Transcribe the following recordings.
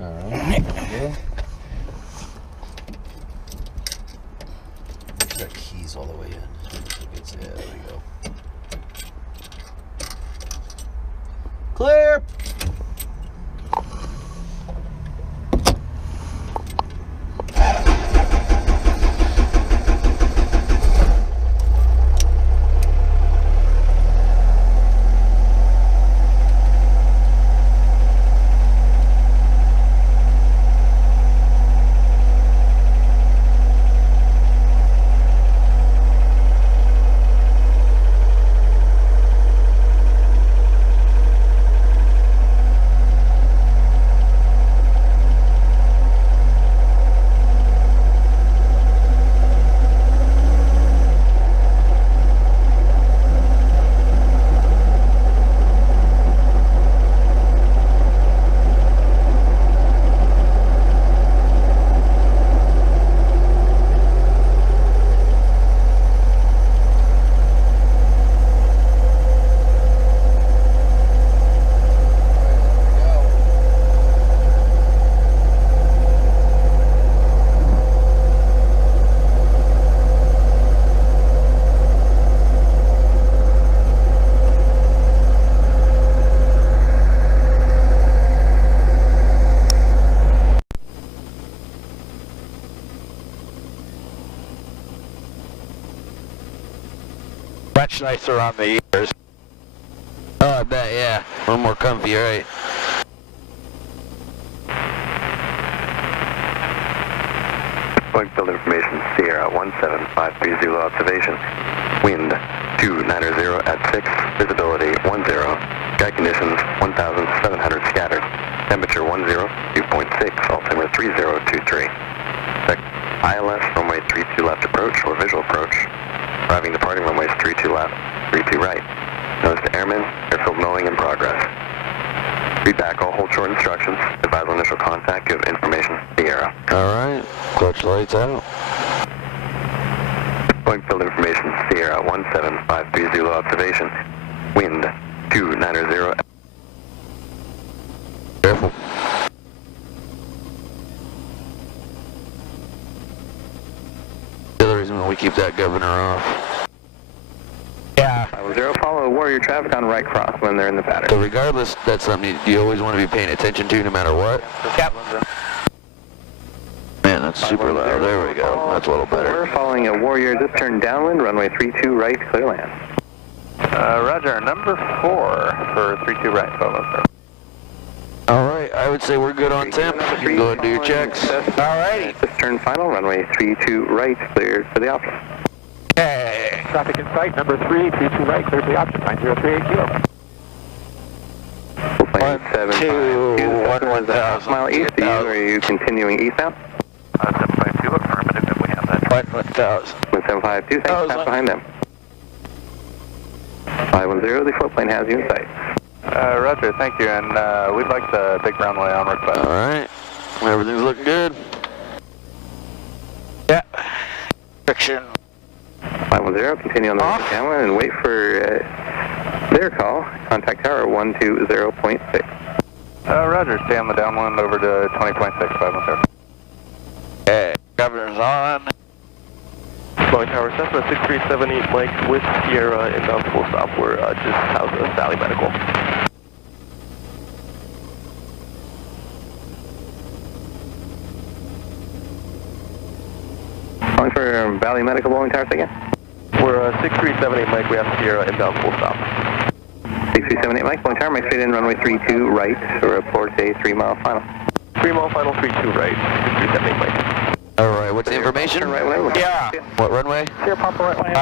Alright, yeah. Got keys all the way in. Yeah, there we go. Clear! Much nicer on the ears. Oh, I bet, yeah. A little more comfy, right? Point field information, Sierra 17530 observation. Wind 290 at 6, visibility 10. Sky conditions 1,700 scattered. Temperature 2.6, altimeter 3023. Check ILS runway 32 left approach or visual approach. Arriving departing runways 32 left, 32 right. Notice to airmen, airfield mowing in progress. Read back all hold short instructions. Advise on initial contact, give information, Sierra. Alright, clutch lights out. Point field information, Sierra 17530 observation. Wind 290. Careful. The other reason why we keep that governor off. Yeah. 50, follow Warrior traffic on right cross when they're in the pattern. So regardless, that's something you always want to be paying attention to no matter what. Yep. Man, that's super loud. There we go. That's a little better. We're following a Warrior. Just turn downwind, runway 32 right, clear land. Roger, number 4 for 32 right, follow, sir. Alright, I would say we're good on temp. You can go ahead and do your checks. Alrighty. Just turn final, runway 32 right, cleared for the option. Okay. Traffic in sight, number 3, 32 right, clear for the option, 90380. We'll plane 752, 1,000. mile east of you, or are you continuing eastbound? 752, affirmative, and we have that. 1,000. 752, thanks, pass behind them. 510, the floatplane has you in sight. Roger, thank you, and we'd like the big runway on request. Alright. Everything's looking good. Yeah. Friction. 510, continue on the right downwind and wait for their call. Contact tower 120.6. Roger, stay on the downwind over to 20.6, 510. Okay. Governor's on. Boeing Tower Cessna 6378 Mike with Sierra inbound full stop. We're just south of Valley Medical. Calling for Valley Medical Boeing Tower again. We're 6378 Mike, we have Sierra inbound full stop. 6378 Mike, Boeing Tower, Mike straight in, runway 32 right, report a 3-mile final. 3-mile final, 32 right, 6378 Mike. Alright, what's the information? Turn right whenever. Yeah. What runway? Sierra Papa right lane.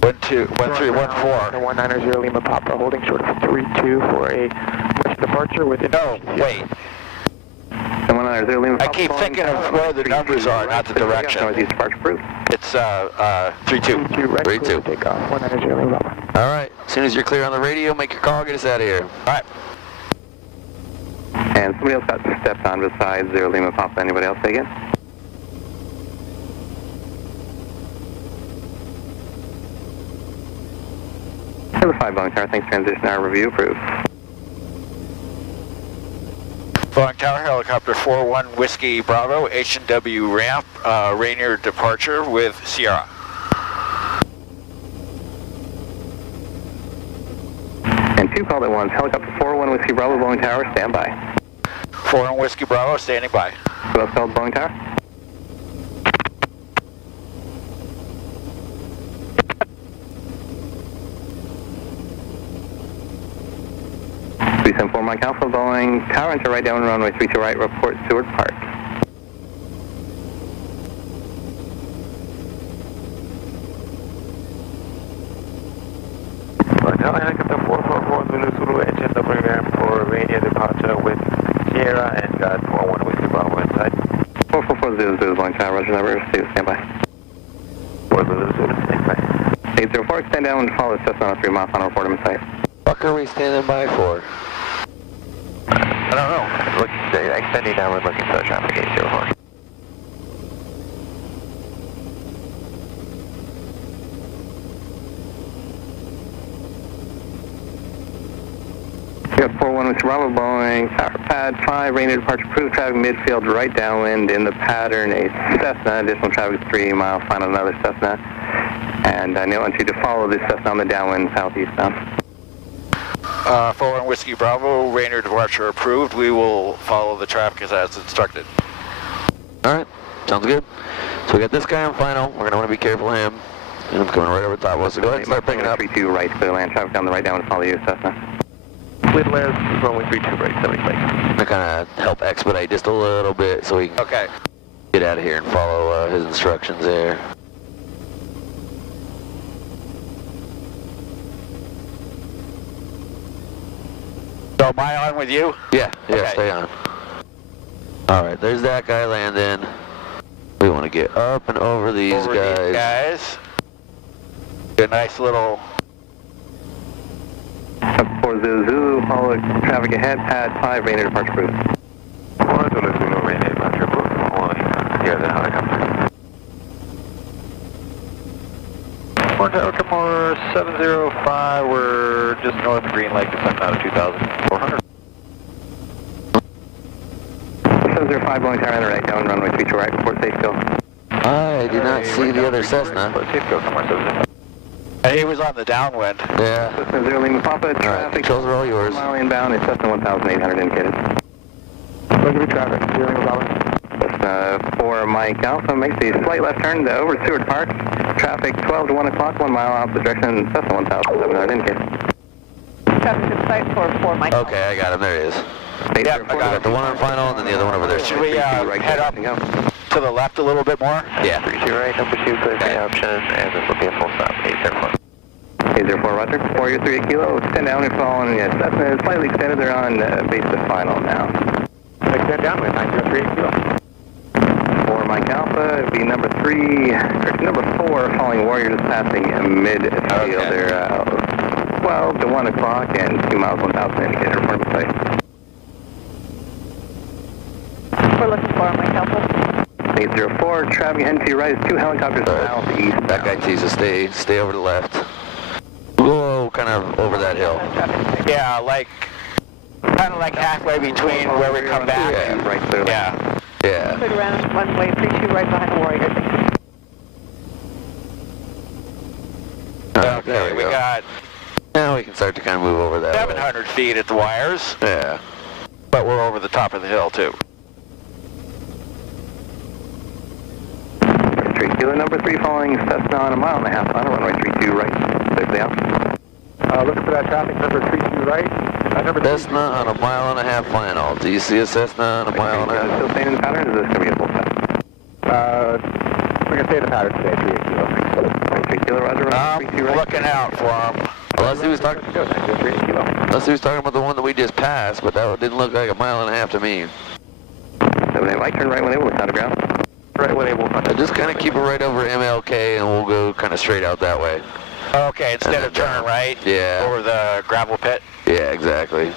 1-3-1-4. 190 Lima Papa, holding short of 32 for a departure within... No, wait. 190 Lima I Papa, keep thinking of where the numbers are, not the direction. Northeast departure approved. It's 3-2. 32 right, 32. clear to take off, 190 Lima Papa. Alright, as soon as you're clear on the radio, make your call, get us out of here. Alright. And somebody else got stepped on besides 0 Lima Papa. Anybody else say again? Number 5 Boeing Tower, thanks, transition hour review approved. Boeing Tower Helicopter 41 Whiskey Bravo, H&W ramp, Rainier departure with Sierra. And 2 called at once, helicopter 41 Whiskey Bravo, Boeing Tower, stand by. 41 Whiskey Bravo, standing by. Who else called Boeing Tower? For Mike Alpha, Boeing Tower, enter right down runway 32 right, report Seward Park. Tower Helicopter 444 Zulu Zulu, H&W ramp for Rainier departure with Sierra and got 41 Whiskey Bravo inside. 444 Zulu Zulu, Boeing Tower, Roger, number 2, stand by. 4 Zulu Zulu, stand by. 804, extend down and follow Cessna on a 3 mile final report him in sight. What are we standing by for? I don't know. Look, extending downward looking for the traffic 804. We got 41 Whiskey Bravo, Boeing Tower, pad 5, Rainier departure, approved traffic midfield, right downwind in the pattern, a Cessna, additional traffic 3 mile final, another Cessna. And I want you to follow this Cessna on the downwind southeastbound. 41 Whiskey Bravo, Rainier departure approved. We will follow the traffic as instructed. Alright, sounds good. So we got this guy on final. We're going to want to be careful of him. And I'm coming right over the top of us. So go ahead and start picking up. 32 right, clear land traffic down the right down and follow you, Cessna. Clear land, runway 32 right, 75. To kind of help expedite just a little bit so we can Okay. get out of here and follow his instructions there. So am I on with you? Yeah, Okay. stay on. Alright, there's that guy landing. We want to get up and over these guys. A nice little... 4 Zulu Zulu, follow traffic ahead, pad 5, Rainier departure approved. 4 Zulu Zulu, Rainier departure approved. Here's the helicopter. 4 Tower Timor 705, we're just north of Green Lake, descending out of 2,400. 705 Boeing Tower, right down runway 32 right, report safe go. I did not see the other Cessna. Safe go somewhere, 70. He was on the downwind. Yeah. Cessna 0 Lima Papa, traffic. Controls are all yours. Mile inbound, it's Cessna 1800 indicated. Going to be traffic, 0 Lima Papa. Cessna 4 Mike Alpha makes a slight left turn over Seward Park. Traffic 12 to 1 o'clock, 1 mile opposite direction, Cessna 1700 indicated. Traffic to site for 4 Mike. Okay, I got him. There he is. Yep, I I got the one on final and then the other one over there. Should we head up to the left a little bit more? Yeah. 32 right, number 2, clear for options, and this will be a full stop, 804. 804 Roger, Warrior 3 Kilo, extend down and fall on, yes, Cessna is slightly extended, they're on base to final now. Extend downwind, 903 Kilo. 4 Mike Alpha, it'd be number 3, correction, number 4, falling Warrior just passing midfield. Okay. They're 12 to 1 o'clock and 2 miles 1,000 indicated, report to site. We're looking for Mike Alpha. 804, traffic heading to your right is 2 helicopters southeast. That guy needs to stay over the left. Go kind of over that hill. Yeah, like, kind of like halfway between where we come back. Yeah. Right clearly. Yeah. Yeah. Cleared around runway 32 right behind the Warrior. Alright, Okay, there we go. got Now we can start to kind of move over that way. 700 feet at the wires, Yeah. but we're over the top of the hill too. 3 Kilo, number 3 falling Cessna on a mile and a half final, runway 32 right, safely out. Looking for that traffic, number 32 right. Number Cessna on a mile and a half final. Do you see a Cessna on a mile and a Is it half? still staying in the pattern, or is this going to be a full stop? We're going to stay in the pattern today, 3 Kilo. 3 Kilo, Roger, runway 32 right. Looking out for them. Unless he was talking, Go, 903 Kilo. unless he was talking about the one that we just passed, but that didn't look like a mile and a half to me. 7 right, turn right when able, it's underground. Right when able. Just kind of keep it right over MLK and we'll go kind of straight out that way. Okay, instead of turning right Yeah. over the gravel pit. Yeah, exactly.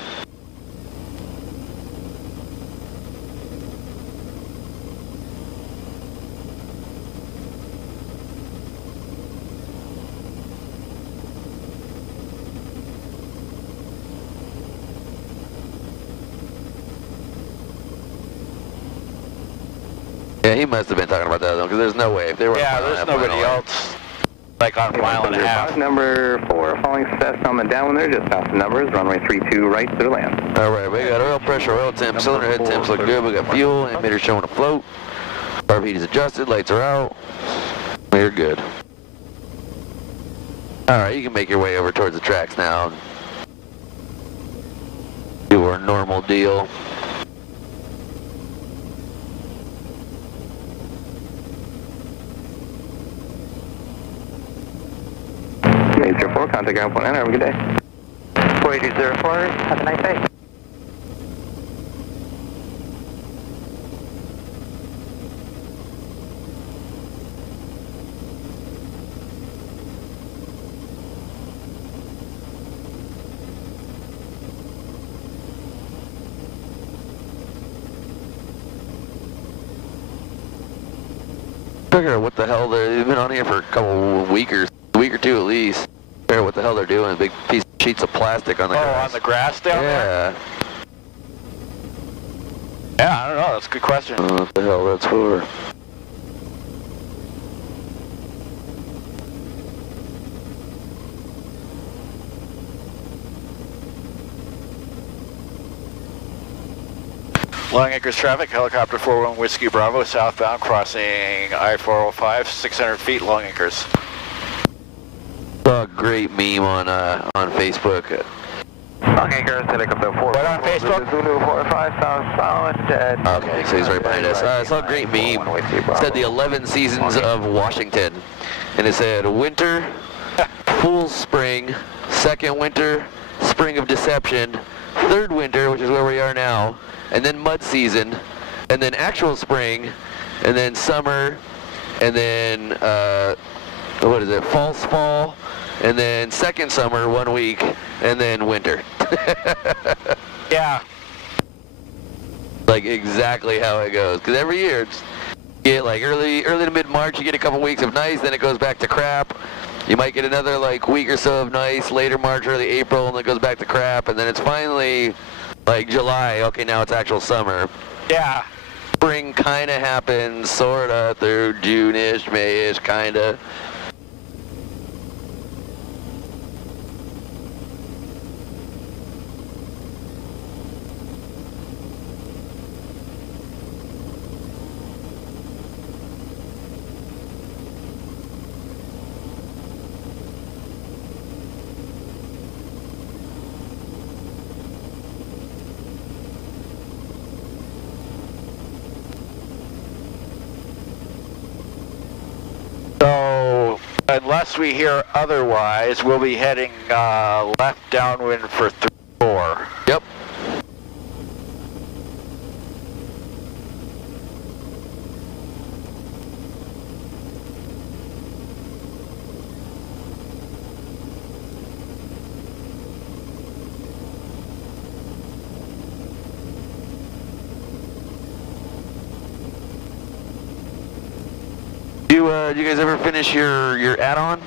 Yeah, he must have been talking about that though, because there's no way if they were. Yeah, there's nobody else. Like on a mile and a half. Number 4, following success on the downwind there, just past the numbers, runway 32 right, clear to land. All right, we got oil pressure, oil temp, cylinder head temps look good. We got fuel, emitter showing a float. Carb heat is adjusted, lights are out. We're good. All right, you can make your way over towards the tracks now. Do our normal deal. Major 4, contact ground point 9, have a good day. 4804, have a nice day. Figure out what the hell they've been on here for a week or two at least. Figure out what the hell they're doing. Big piece of sheets of plastic on the grass. Oh, on the grass down there? Yeah. Yeah, I don't know. That's a good question. What the hell that's for? Long Acres traffic, helicopter 41 Whiskey Bravo, southbound, crossing I-405, 600 feet, Long Acres. Saw a great meme on Facebook. Long Acres, helicopter 4. What on Facebook? Zulu 45 southbound. Okay, so he's right behind us. I saw a great meme. It said the 11 seasons of Washington. And it said winter, full spring, second winter, spring of deception, third winter, which is where we are now, and then mud season, and then actual spring, and then summer, and then, what is it, false fall, and then second summer, 1 week, and then winter. Yeah. Like exactly how it goes, because every year it's, you get like early to mid-March, you get a couple weeks of nice, then it goes back to crap. You might get another like week or so of nice, later March, early April, and then it goes back to crap, and then it's finally like July, okay, now it's actual summer. Yeah. Spring kind of happens, sort of, through June-ish, May-ish, kind of. So, unless we hear otherwise, we'll be heading left downwind for 4. Yep. Do you guys ever finish your add-on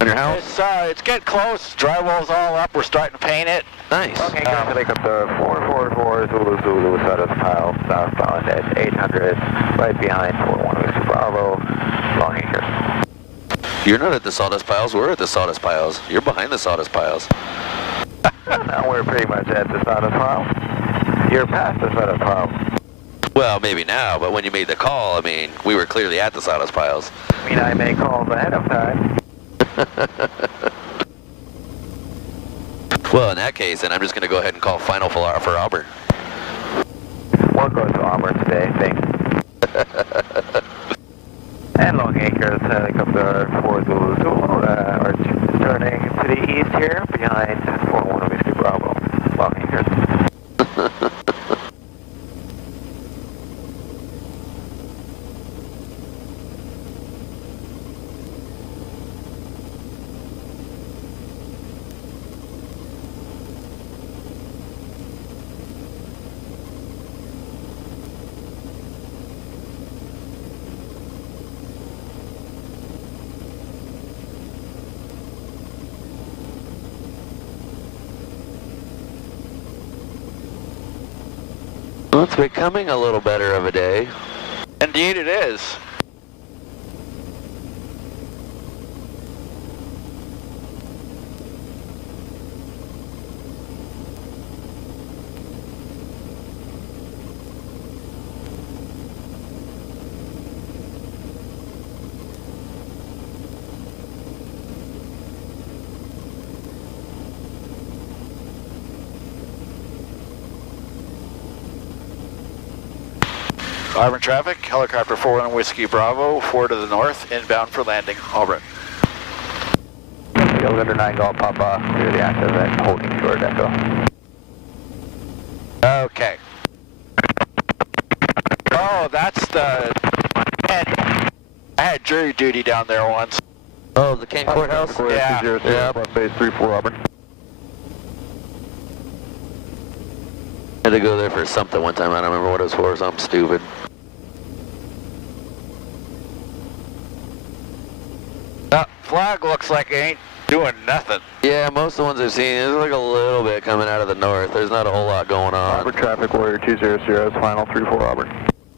on your house? It's getting close. Drywall's all up. We're starting to paint it. Nice. Long Acres, helicopter 444 Zulu, Southern Pile, southbound at 800, right behind 41 Whiskey Bravo, Long Acres. You're not at the sawdust piles. We're at the sawdust piles. You're behind the sawdust piles. Now we're pretty much at the sawdust pile. You're past the sawdust pile. Well, maybe now, but when you made the call, I mean, we were clearly at the sawdust piles. I mean, I make calls ahead of time. Well, in that case, then I'm just going to go ahead and call final for Auburn. We'll go to Auburn today, thanks. And Long Acres, helicopter 4 Zulu, are turning to the east here, behind 41 Whiskey Bravo, Long Acres. Well, it's becoming a little better of a day. Indeed it is. Auburn traffic, helicopter 41 Whiskey Bravo, 4 to the north, inbound for landing, Auburn. Field under 9 Golf Papa, clear the active and holding short echo. Okay. Oh, that's the... Man, I had jury duty down there once. Oh, the Kent Courthouse? Yeah. Yeah. Base 34 Auburn. I had to go there for something one time. I don't remember what it was for. Something stupid. That flag looks like it ain't doing nothing. Yeah, most of the ones I've seen, there's like a little bit coming out of the north. There's not a whole lot going on. Auburn traffic, Warrior 200 is final 34 Auburn.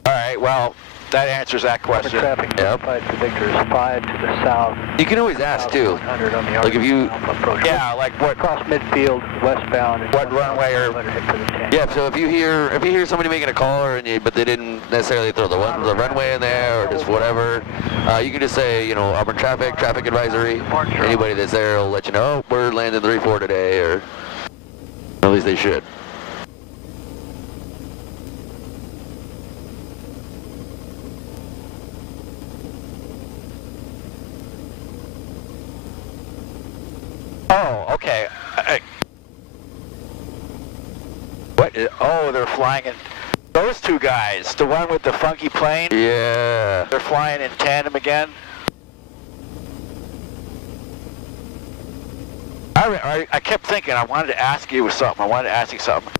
All right, well, that answers that question. Traffic Yep. 5 to Victor's 5 to the south. You can always ask too. 100 on the Like if you, approach. Yeah, like what? Across midfield, westbound. and What runway or- 100 hit for the 10. yeah. So if you hear somebody making a call, but they didn't necessarily throw the runway in there or just whatever, you can just say, you know, Auburn traffic advisory. Anybody that's there will let you know, oh, we're landing 3-4 today, or at least they should. Oh, okay. What? Oh, they're flying in. Those two guys, the one with the funky plane, Yeah. they're flying in tandem again. I kept thinking I wanted to ask you something.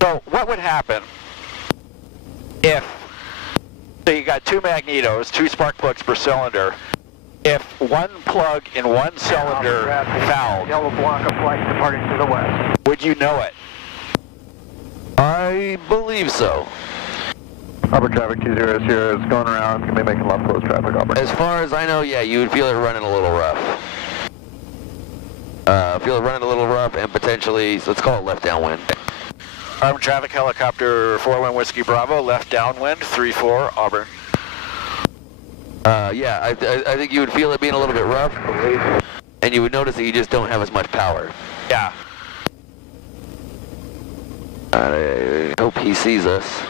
So what would happen if, so you got 2 magnetos, 2 spark plugs per cylinder, if one plug in one cylinder fouled, Yellow Blanca flight departing to the west. would you know it? I believe so. Auburn traffic 200 is going around. It's going to be making left close traffic, Auburn. As far as I know, yeah, you would feel it running a little rough. Feel it running a little rough and potentially, let's call it left downwind. Auburn traffic helicopter 41 Whiskey Bravo, left downwind, 34 Auburn. Yeah, I think you would feel it being a little bit rough, and you would notice that you just don't have as much power. Yeah. I hope he sees us.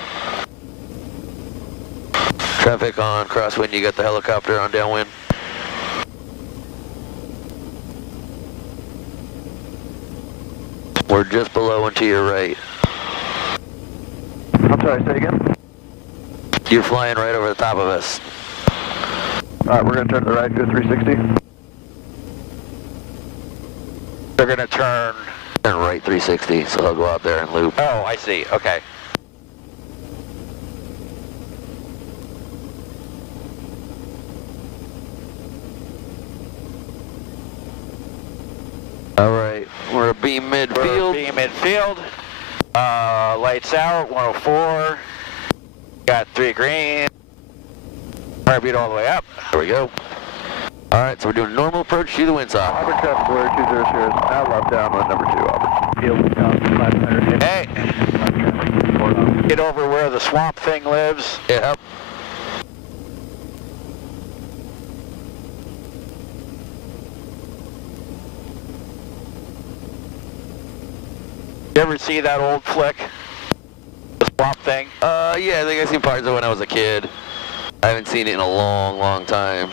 Traffic on crosswind, you got the helicopter on downwind. We're just below and to your right. I'm sorry, say again? You're flying right over the top of us. Alright, we're going to turn to the right, go 360. They're going to turn. Turn right 360, so I'll go out there and loop. Oh, I see. Okay. Alright, we're a beam midfield. Beam midfield. Lights out, 104. Got 3 green. Heartbeat all the way up. There we go. Alright, so we're doing normal approach to the windsock. Auburn traffic, Warrior 200 is now left downwind, number 2, Auburn. Field down to 500 hit. Hey, Left traffic 4 off. get over where the swamp thing lives. Yep. You ever see that old flick? The swamp thing? Yeah, I think I've seen parts of it when I was a kid. I haven't seen it in a long, long time.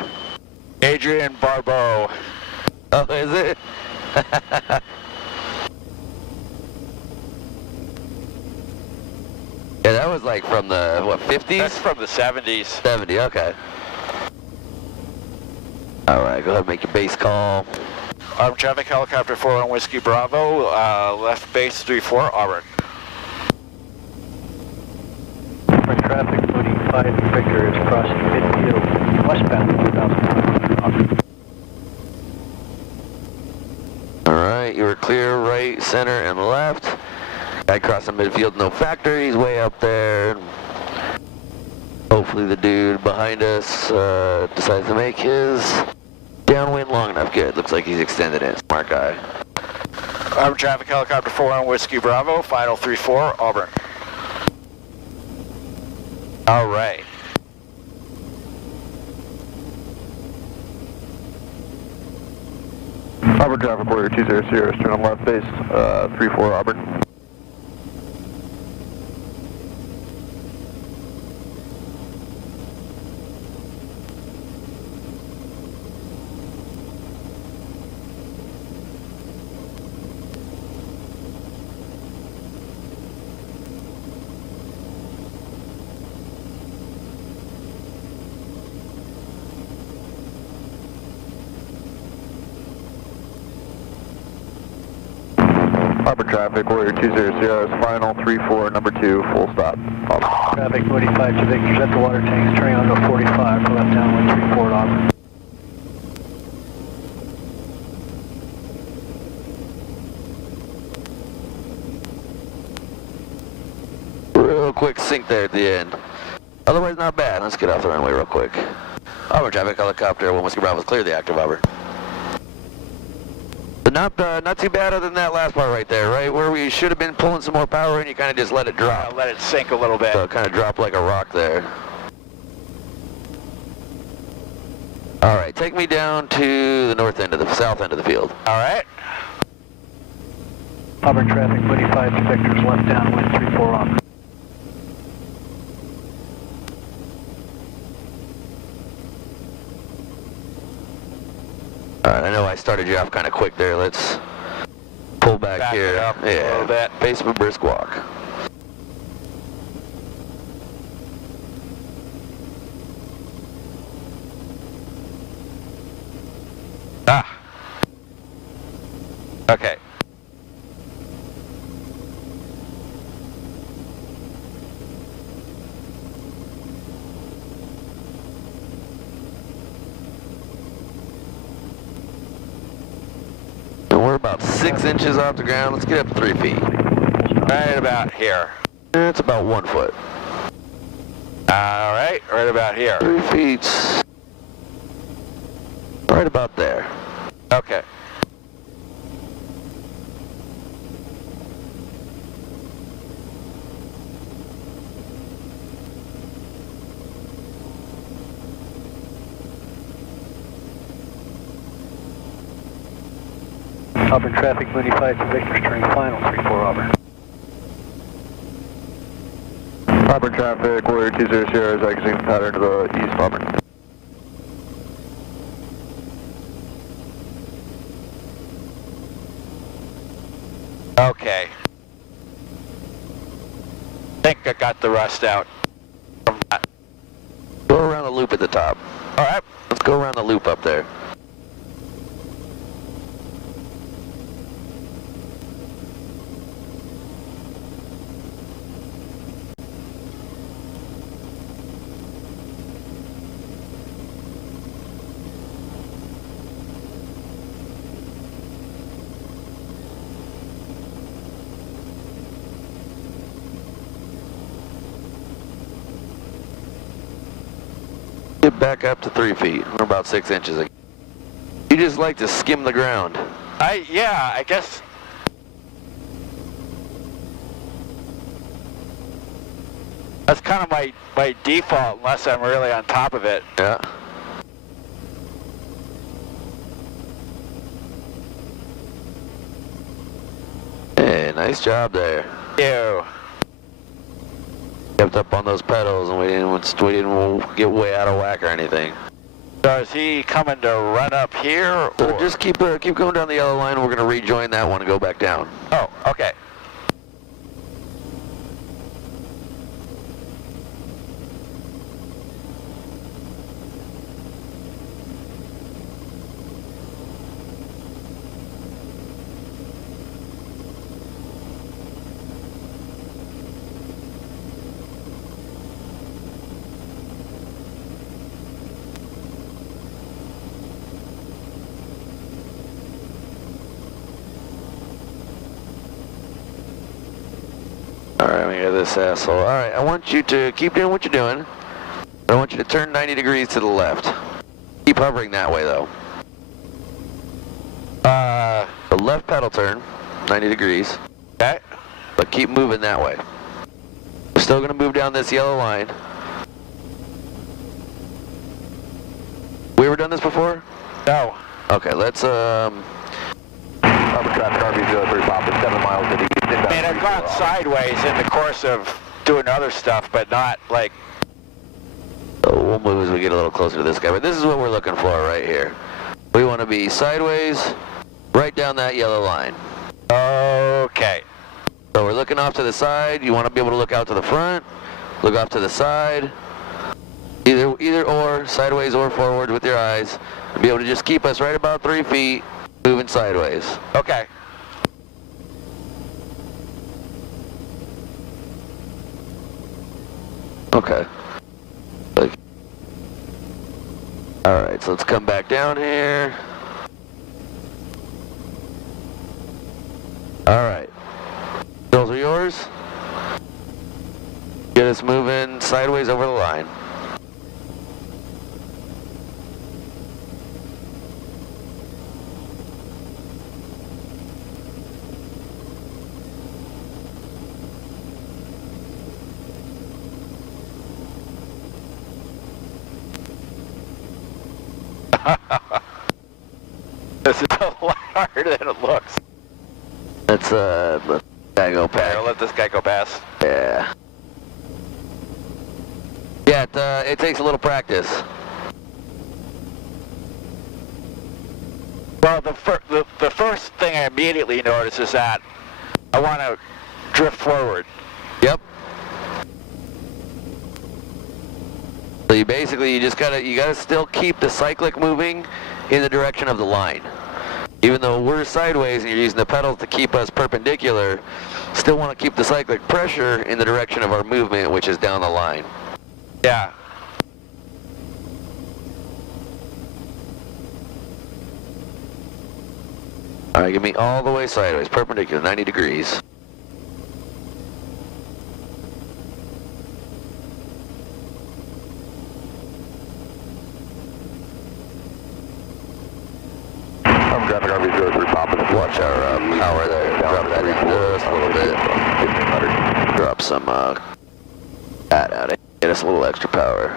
Adrian Barbeau. Oh, is it? Yeah, that was like from the, what, 50s? That's from the 70s. 70, okay. Alright, go ahead and make your base call. Auburn traffic helicopter 41 Whiskey Bravo, left base 34 Auburn. Auburn traffic moving 5 to Victor is crossing midfield, westbound 1,500. Alright, you were clear right, center, and left. Guy crossing midfield, no factor, he's way up there. Hopefully the dude behind us decides to make his downwind long enough. Good. Looks like he's extended it. Smart guy. Auburn traffic helicopter 4 on Whiskey Bravo, final 34, Auburn. All right. Auburn traffic warrior 200, turn on left base, 34 Auburn. Auburn traffic, Warrior 200, final 34, number 2, full stop. Auburn. Traffic 45 to Victor's at the water tanks, turning on to 45 for left downwind 34 at Auburn. Real quick sink there at the end. Otherwise not bad. Let's get off the runway real quick. Auburn traffic helicopter 1 Whiskey Bravo, clear the active Auburn. But not too bad other than that last part right there, right? Where we should have been pulling some more power and you kind of just let it drop. Let it sink a little bit. So it kind of dropped like a rock there. All right, take me down to the north end of the south end of the field. All right. Auburn traffic 45 to Victor's left downwind 34 Auburn. All right, I know I started you off kind of quick there. Let's pull back here. It up a little bit. Pace of a brisk walk. Ah. Okay. We're about 6 inches off the ground. Let's get up to 3 feet. Right about here. It's about 1 foot. All right, right about here. 3 feet. Right about there. Okay. Auburn traffic 95 to Victor's turning final 34 Auburn. Auburn traffic, Warrior 200, exiting pattern to the east, Auburn. Okay. I think I got the rust out from that. Go around the loop at the top. All right. Let's go around the loop up there. Get back up to 3 feet. We're about 6 inches again. You just like to skim the ground. Yeah, I guess. That's kind of my default unless I'm really on top of it. Yeah. Hey, nice job there. Ew. Kept up on those pedals and we didn't get way out of whack or anything. So is he coming to run up here? So Or? just keep going down the yellow line and we're going to rejoin that one and go back down. Oh, okay. Alright, let me get this asshole. Alright, I want you to keep doing what you're doing. I want you to turn 90 degrees to the left. Keep hovering that way though. The left pedal turn, 90 degrees. Okay. But keep moving that way. We're still gonna move down this yellow line. We ever done this before? No. Okay, let's Harbor traffic RV03 Papa, 7 miles to the east. I mean, I've gone sideways in the course of doing other stuff, but not like... we'll move as we get a little closer to this guy, but this is what we're looking for right here. We want to be sideways, right down that yellow line. Okay. So we're looking off to the side. You want to be able to look out to the front, look off to the side, either or, sideways or forward with your eyes, and be able to just keep us right about 3 feet, moving sideways. Okay. Okay. Alright, so let's come back down here. Alright. Those are yours. Get us moving sideways over the line. This is a lot harder than it looks. Let's let this guy go I'll past. let this guy go past. Yeah. Yeah, it takes a little practice. Well, the first thing I immediately notice is that I want to drift forward. Yep. So you just gotta still keep the cyclic moving in the direction of the line. Even though we're sideways and you're using the pedals to keep us perpendicular, still want to keep the cyclic pressure in the direction of our movement, which is down the line. Yeah. All right, give me all the way sideways, perpendicular, 90 degrees. Traffic RV03 Papa. Watch our power there. Drop that in just a little bit. 1500. Drop some that out. Get us a little extra power.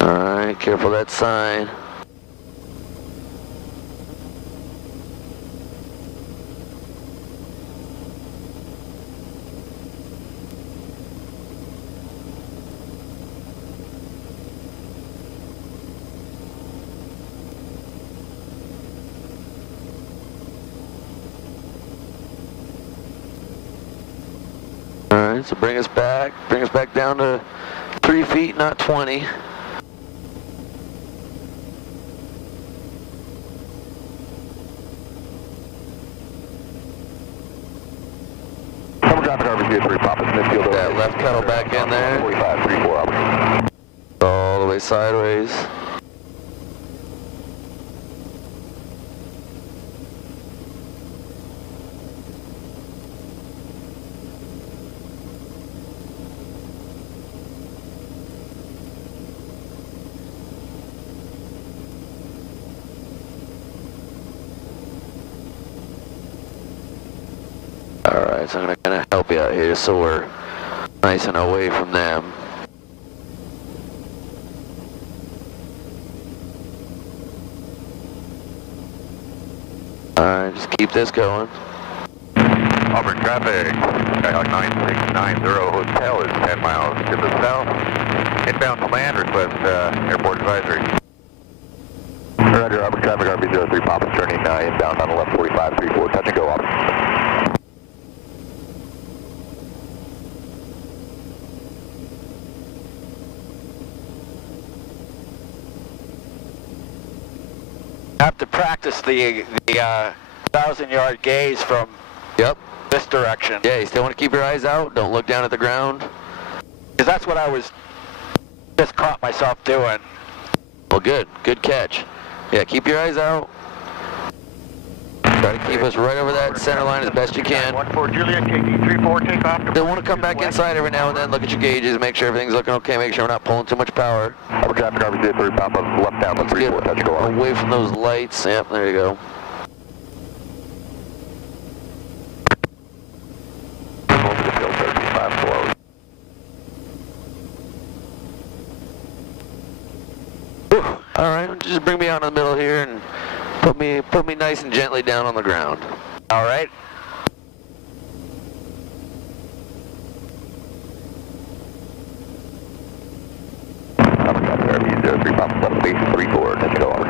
All right, careful of that sign. Alright, so bring us back down to 3 feet, not 20. Harbor traffic RV03 Papa, Smithfield. That left pedal back in there. 45, 34 Albert. All the way sideways. Alright, so I'm gonna kinda help you out here so we're nice and away from them. Alright, just keep this going. Auburn traffic, Skyhawk 9690 Hotel is 10 miles to the south. Inbound command, request airport advisory. Roger, Auburn traffic RV03 Papa, turning inbound on the left 4534. Touch and go, Auburn. I have to practice the 1,000-yard gaze from Yep. this direction. Yeah, you still want to keep your eyes out. Don't look down at the ground. Because that's what I was just caught myself doing. Well, good. Good catch. Yeah, keep your eyes out. Try to keep us right over that center line as best you can. 14 Juliet, KT 34, take off. You'll want to come back inside every now and then, look at your gauges, make sure everything's looking okay, make sure we're not pulling too much power. Upper traffic, RV 3 Papa, left down, Let's get away from those lights. Yep, there you go. All right, just bring me out in the middle here and put me nice and gently down on the ground. All right. Upper traffic, RV 03 Papa, left base 34, let's go over.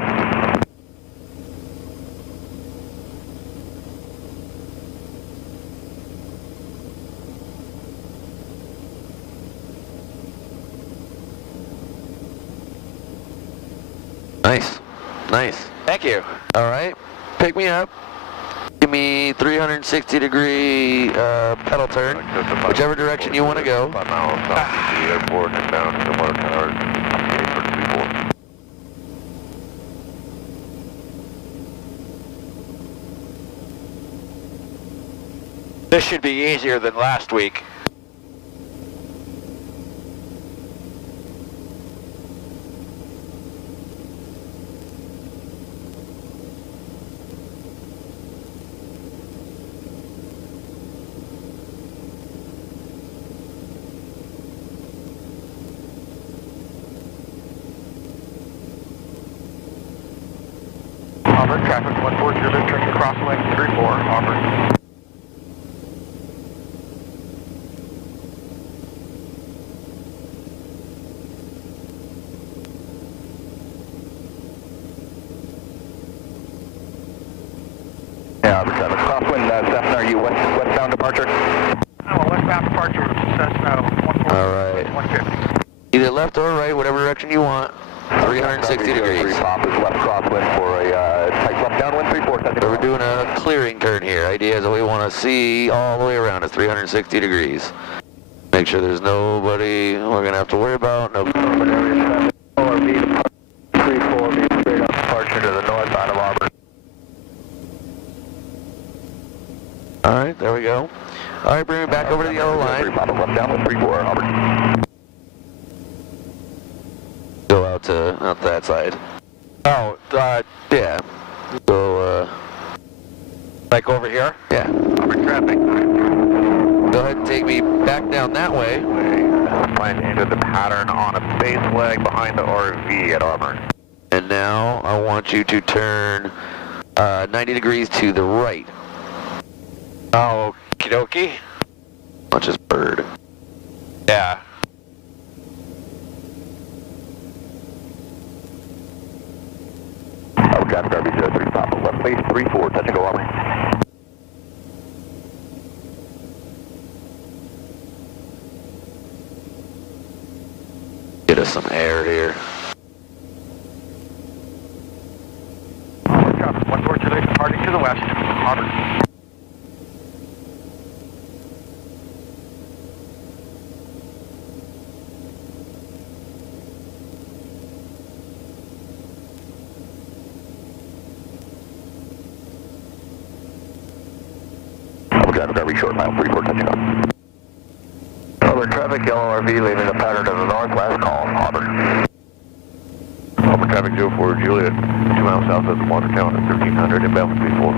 Nice, nice. Thank you. All right, pick me up. Give me 360-degree pedal turn, whichever direction you want to go. 5 miles south to the airport and down to the water tower. This should be easier than last week. Auburn, traffic 14 Juliet, turning across lane 34, Auburn. Yeah, Auburn traffic, crosswind, Cessna, are you westbound departure? No, westbound departure, Cessna 140. All right. 150. Either left or right, whatever direction you want. 360 degrees. Pop is left crosswind for a tight left downwind 34. So we're doing a clearing turn here. Idea is that we want to see all the way around. It's 360 degrees. Make sure there's nobody we're going to have to worry about. No. ORV 34, be straight up departure to the north out of Auburn. All right, there we go. All right, bring me back over to the yellow line. Pop left downwind 34, Auburn. Go out that side. Oh, Yeah. Go, like over here? yeah. Auburn traffic. Go ahead and take me back down that way. Find into the pattern on a base leg behind the RV at Auburn. And now I want you to turn 90 degrees to the right. Oh, okie dokie. Watch this bird. Yeah. Auburn traffic, RV 03 Papa, left base 34, touch and go Auburn. Get us some air here. Auburn traffic 140 Juliet, departing to the west, Auburn. Auburn traffic, RV short mile 34, touch and go. Auburn traffic, yellow RV leaving the pattern to the northwest, call Auburn. Auburn traffic 04 Juliet, 2 miles south of the water tower at 1300 inbound 34.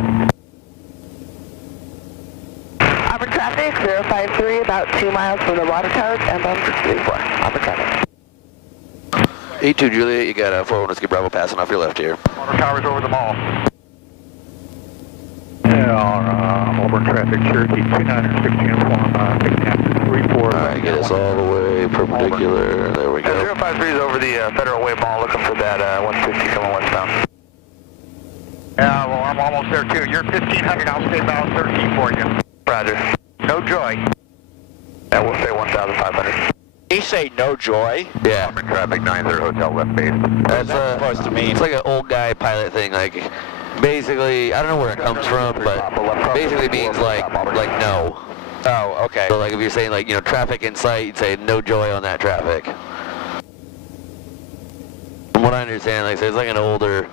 Auburn traffic 053, about 2 miles from the water tower, inbound 34. Auburn traffic. 82 Juliet, you got a 401 Skip Bravo passing off your left here. Water tower's over the mall. Yeah, Auburn traffic, Cherokee 2960 inform, picking up 34. All right, get us all the way perpendicular. There we go. 053 is over the Federal Way Mall looking for that 150 coming westbound. Yeah, well, I'm almost there too. You're 1500, I'll stay about 13 for you. Roger. No joy. That will say 1,500. He say no joy? Yeah. Auburn traffic 90 hotel left base. That's that supposed to mean? It's like an old guy pilot thing. Like, basically, I don't know where it comes from, but basically means like no. Oh, okay. So like if you're saying like, you know, traffic in sight, you'd say no joy on that traffic. I'm what I understand, like I said, it's like an older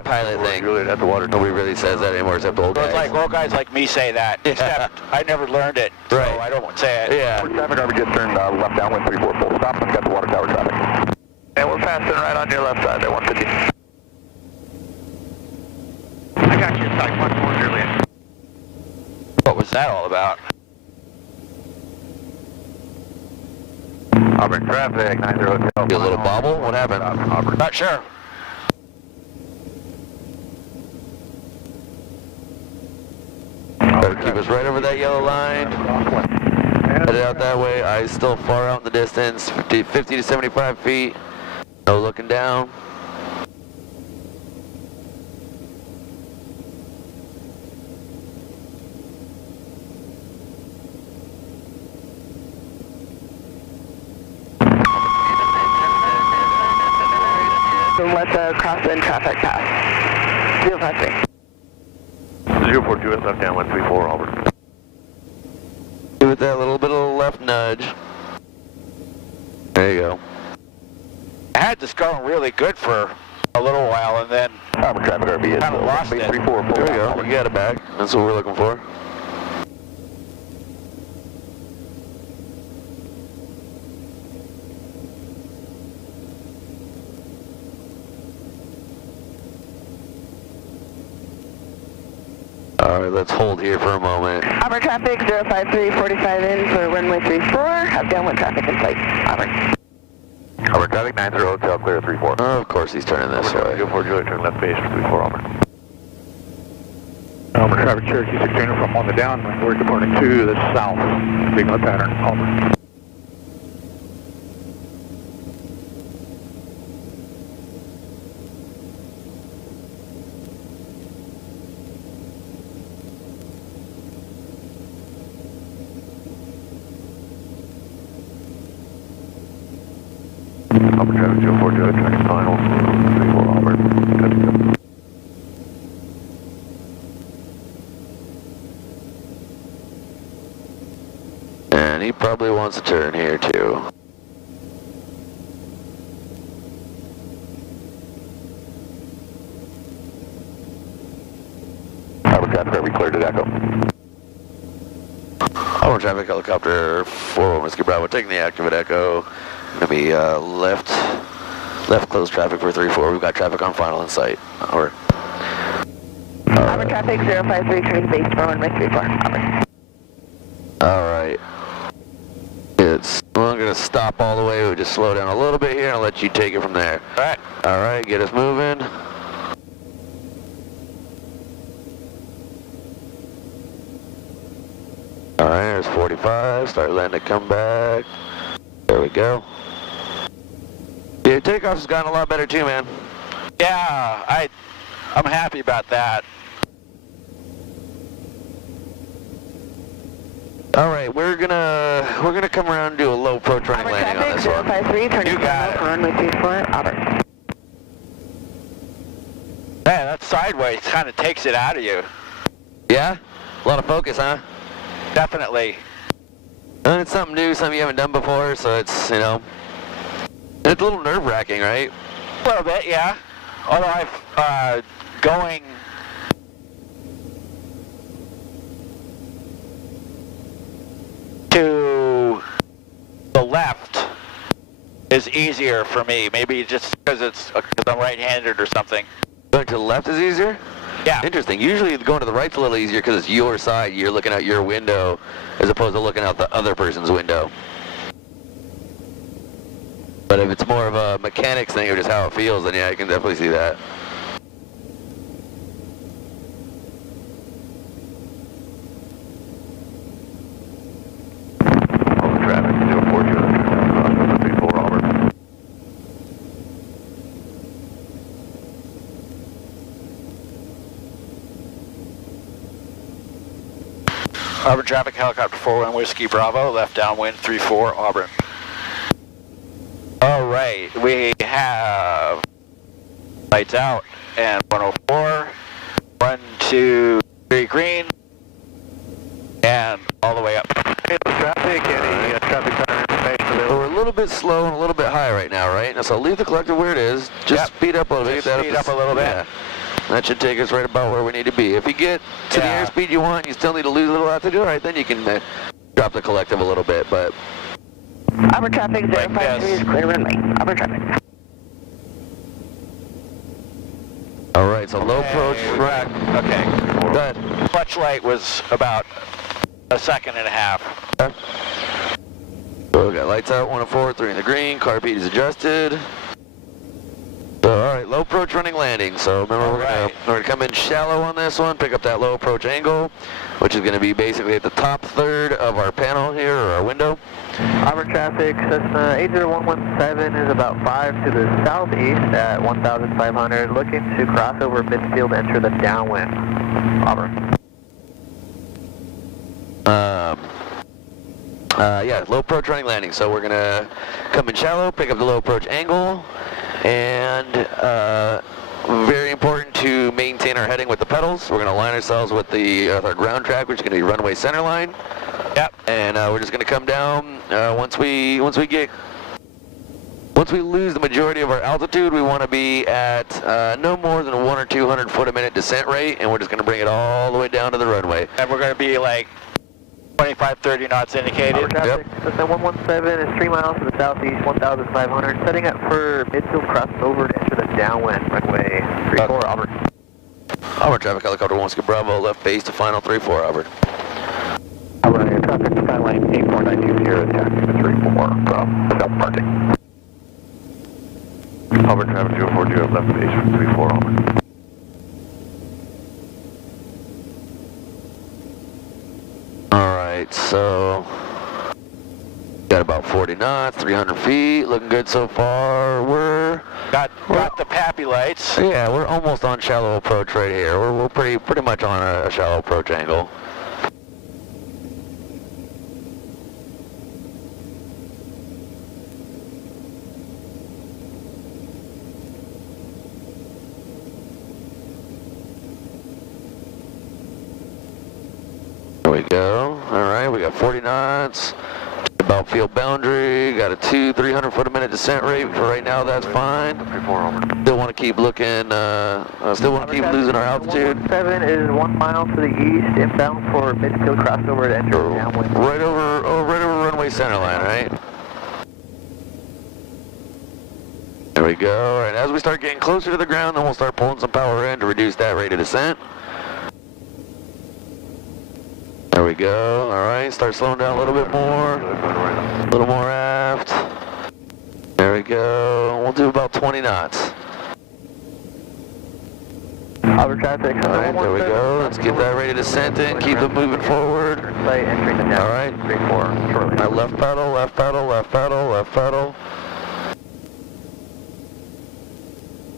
pilot thing. Juliet at the water. Nobody really says that anymore except old So guys. it's like old guys like me say that, except I never learned it, so Right. I don't say it. Yeah. Traffic, Arbor just turned left downwind 34 full stop and got the water tower traffic. And we're passing right on your left side there, 150. I got you, side 1-4 Juliet. What was that all about? Auburn traffic, 90 Hotel. A little bobble? What happened? Auburn. Not sure. Better keep us right over that yellow line. Headed out that way. Eyes still far out in the distance. 50 to 75 feet. No looking down. So let the crosswind traffic pass. 053. 04 Juliet left downwind 34 Auburn. Give it that little bit of a left nudge. There you go. I had this going really good for a little while, and then Auburn traffic RB is Kinda lost it. 34 full There we go. stop. You got it back. That's what we're looking for. All right, let's hold here for a moment. Auburn traffic 053, 45 in for runway 34. Have downwind traffic in sight. Auburn. Auburn traffic 90 Hotel clear 34. Of course he's turning this way. 04 Juliet turn left base for 34 Auburn. Auburn traffic Cherokee 16 from on the downwind. We're departing to the south. Signal pattern, Auburn. Auburn traffic 04 Juliet turning final 34 Auburn. Good to go. And he probably wants to turn here too. Auburn traffic RB cleared at Echo. Auburn traffic helicopter 41 Whiskey Bravo taking the active at Echo. Gonna be left close traffic for 34. We've got traffic on final in sight. Over. Auburn traffic 053, turning base for runway 34. Auburn. All right. I'm gonna stop all the way. We'll just slow down a little bit here and I'll let you take it from there. all right. All right, get us moving. All right, there's 45. Start letting it come back. There we go. Your takeoff has gotten a lot better too, man. Yeah, I'm happy about that. All right, we're gonna come around and do a low approach running Auburn landing on traffic this one. 053, turning You got final it. for runway 34. Auburn. Man, that sideways kind of takes it out of you. Yeah, a lot of focus, huh? Definitely. And it's something new, something you haven't done before, so it's it's a little nerve-wracking, right? A little bit, yeah. Although I've going to the left is easier for me. Maybe just because I'm right-handed or something. Going to the left is easier? Yeah. Interesting. Usually going to the right's a little easier because it's your side. You're looking out your window as opposed to looking out the other person's window. But if it's more of a mechanics thing or just how it feels, then yeah, I can definitely see that. Auburn traffic 04 Juliet turning across over 34 Auburn. Auburn traffic helicopter 41 Whiskey Bravo, left downwind 34 Auburn. All right, we have lights out and 104, 1, 2, 3 green, and all the way up. Traffic, any traffic pattern information So available? we're a little bit bit slow and a little bit high right now, right? Now, so leave the collector where it is. Just speed up a little bit. Just speed up a little bit. Yeah. That should take us right about where we need to be. If you get to the airspeed you want, you still need to lose a little altitude, all right, then you can drop the collective a little bit, but... Auburn traffic 053 is clear runway. Auburn traffic. All right, so low approach, right. Okay. Go ahead. Clutch light was about a second and a half. Okay. So we got lights out, 1 and 4, 3 in the green, car speed is adjusted. So, all right, low approach running landing. So remember, we're gonna come in shallow on this one, pick up that low approach angle, which is gonna be basically at the top third of our panel here, or our window. Auburn traffic, Cessna 80117 is about 5 to the southeast at 1,500, looking to cross over midfield, enter the downwind. Auburn. Yeah, low approach running landing. So we're gonna come in shallow, pick up the low approach angle, and very important to maintain our heading with the pedals. We're gonna align ourselves with our ground track, which is gonna be runway center line. Yep. And we're just gonna come down once we lose the majority of our altitude. We want to be at no more than 100 or 200 foot a minute descent rate, and we're just gonna bring it all the way down to the runway. And we're gonna be like 25, 30 knots indicated. Auburn traffic, Cessna 117 is 3 miles to the southeast, 1,500, setting up for midfield crossover to enter the downwind, runway 34, Auburn. Auburn traffic, helicopter 1 Skip Bravo, left base to final 34, Auburn. Auburn air traffic, Skyline 84920, taxi to 34, from south parking. Auburn traffic 240, left base for 34, Auburn. Alright, so got about 40 knots, 300 feet, looking good so far. We're Got the PAPI lights. yeah, we're almost on shallow approach right here. We're pretty much on a shallow approach angle. There we go. All right, we got 40 knots. About field boundary. Got a 300 foot a minute descent rate. For right now, that's fine. Still want to keep looking. Still want to keep losing our altitude. 117 is 1 mile to the east, inbound for midfield crossover to enter the downwind. Right over runway center line, right? There we go. All right, as we start getting closer to the ground, then we'll start pulling some power in to reduce that rate of descent. There we go. All right, start slowing down a little bit more. A little more aft. There we go. We'll do about 20 knots. Auburn traffic. All right, there we go. Let's get that rate of descent in. Keep it moving forward. Entering the All right. 34, shortly. Now left pedal, left pedal, left pedal, left pedal.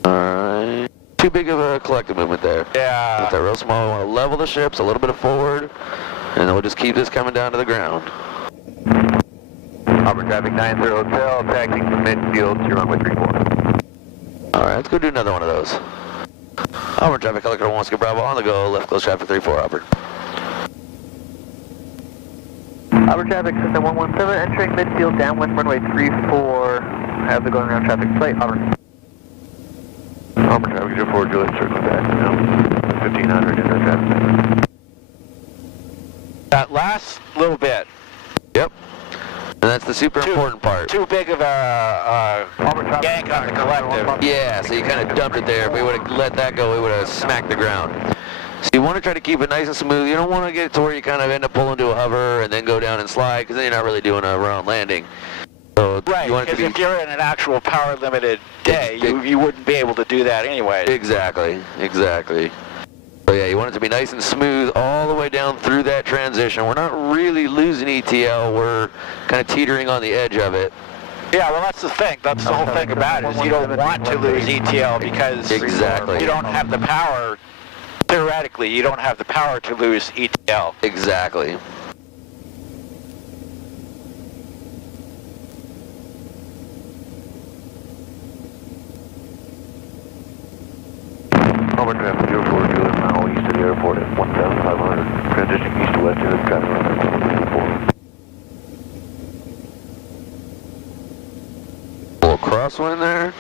All right. Too big of a collective movement there. Yeah. Get that real small. We want to level the ships, a little bit of forward, and then we'll just keep this coming down to the ground. Auburn traffic 90 Hotel, taxiing from midfield to runway 34. All right, let's go do another one of those. Auburn traffic, helicopter 1 Skip Bravo on the go, left close traffic 34, Auburn. Auburn traffic, Cessna 117, entering midfield, downwind, runway 34. Have the going around traffic plate, Auburn. Auburn traffic 240, Juliet, circling back now. 1500 in the traffic. That last little bit. Yep. And that's the super important part. Too big of a yank on the collective. Yeah, so you kind of dumped it there. If we would have let that go, we would have smacked the ground. So you want to try to keep it nice and smooth. You don't want to get it to where you kind of end up pulling to a hover and then go down and slide, because then you're not really doing a round landing. So Right, you want it to because be... if you're in an actual power limited day, you wouldn't be able to do that anyway. Exactly, exactly. So yeah, you want it to be nice and smooth all the way down through that transition. We're not really losing ETL, we're kind of teetering on the edge of it. Yeah, well that's the thing. That's the whole thing about it, is you don't want to lose ETL because Exactly. you don't have the power, theoretically, you don't have the power to lose ETL. Exactly. Auburn traffic 240, Juliet, mile east of the airport at 1,500. Transitioning east to west, the traffic runway 34. Auburn traffic, Cessna 117, is 3 miles to the southeast, 1,500, crosswind there.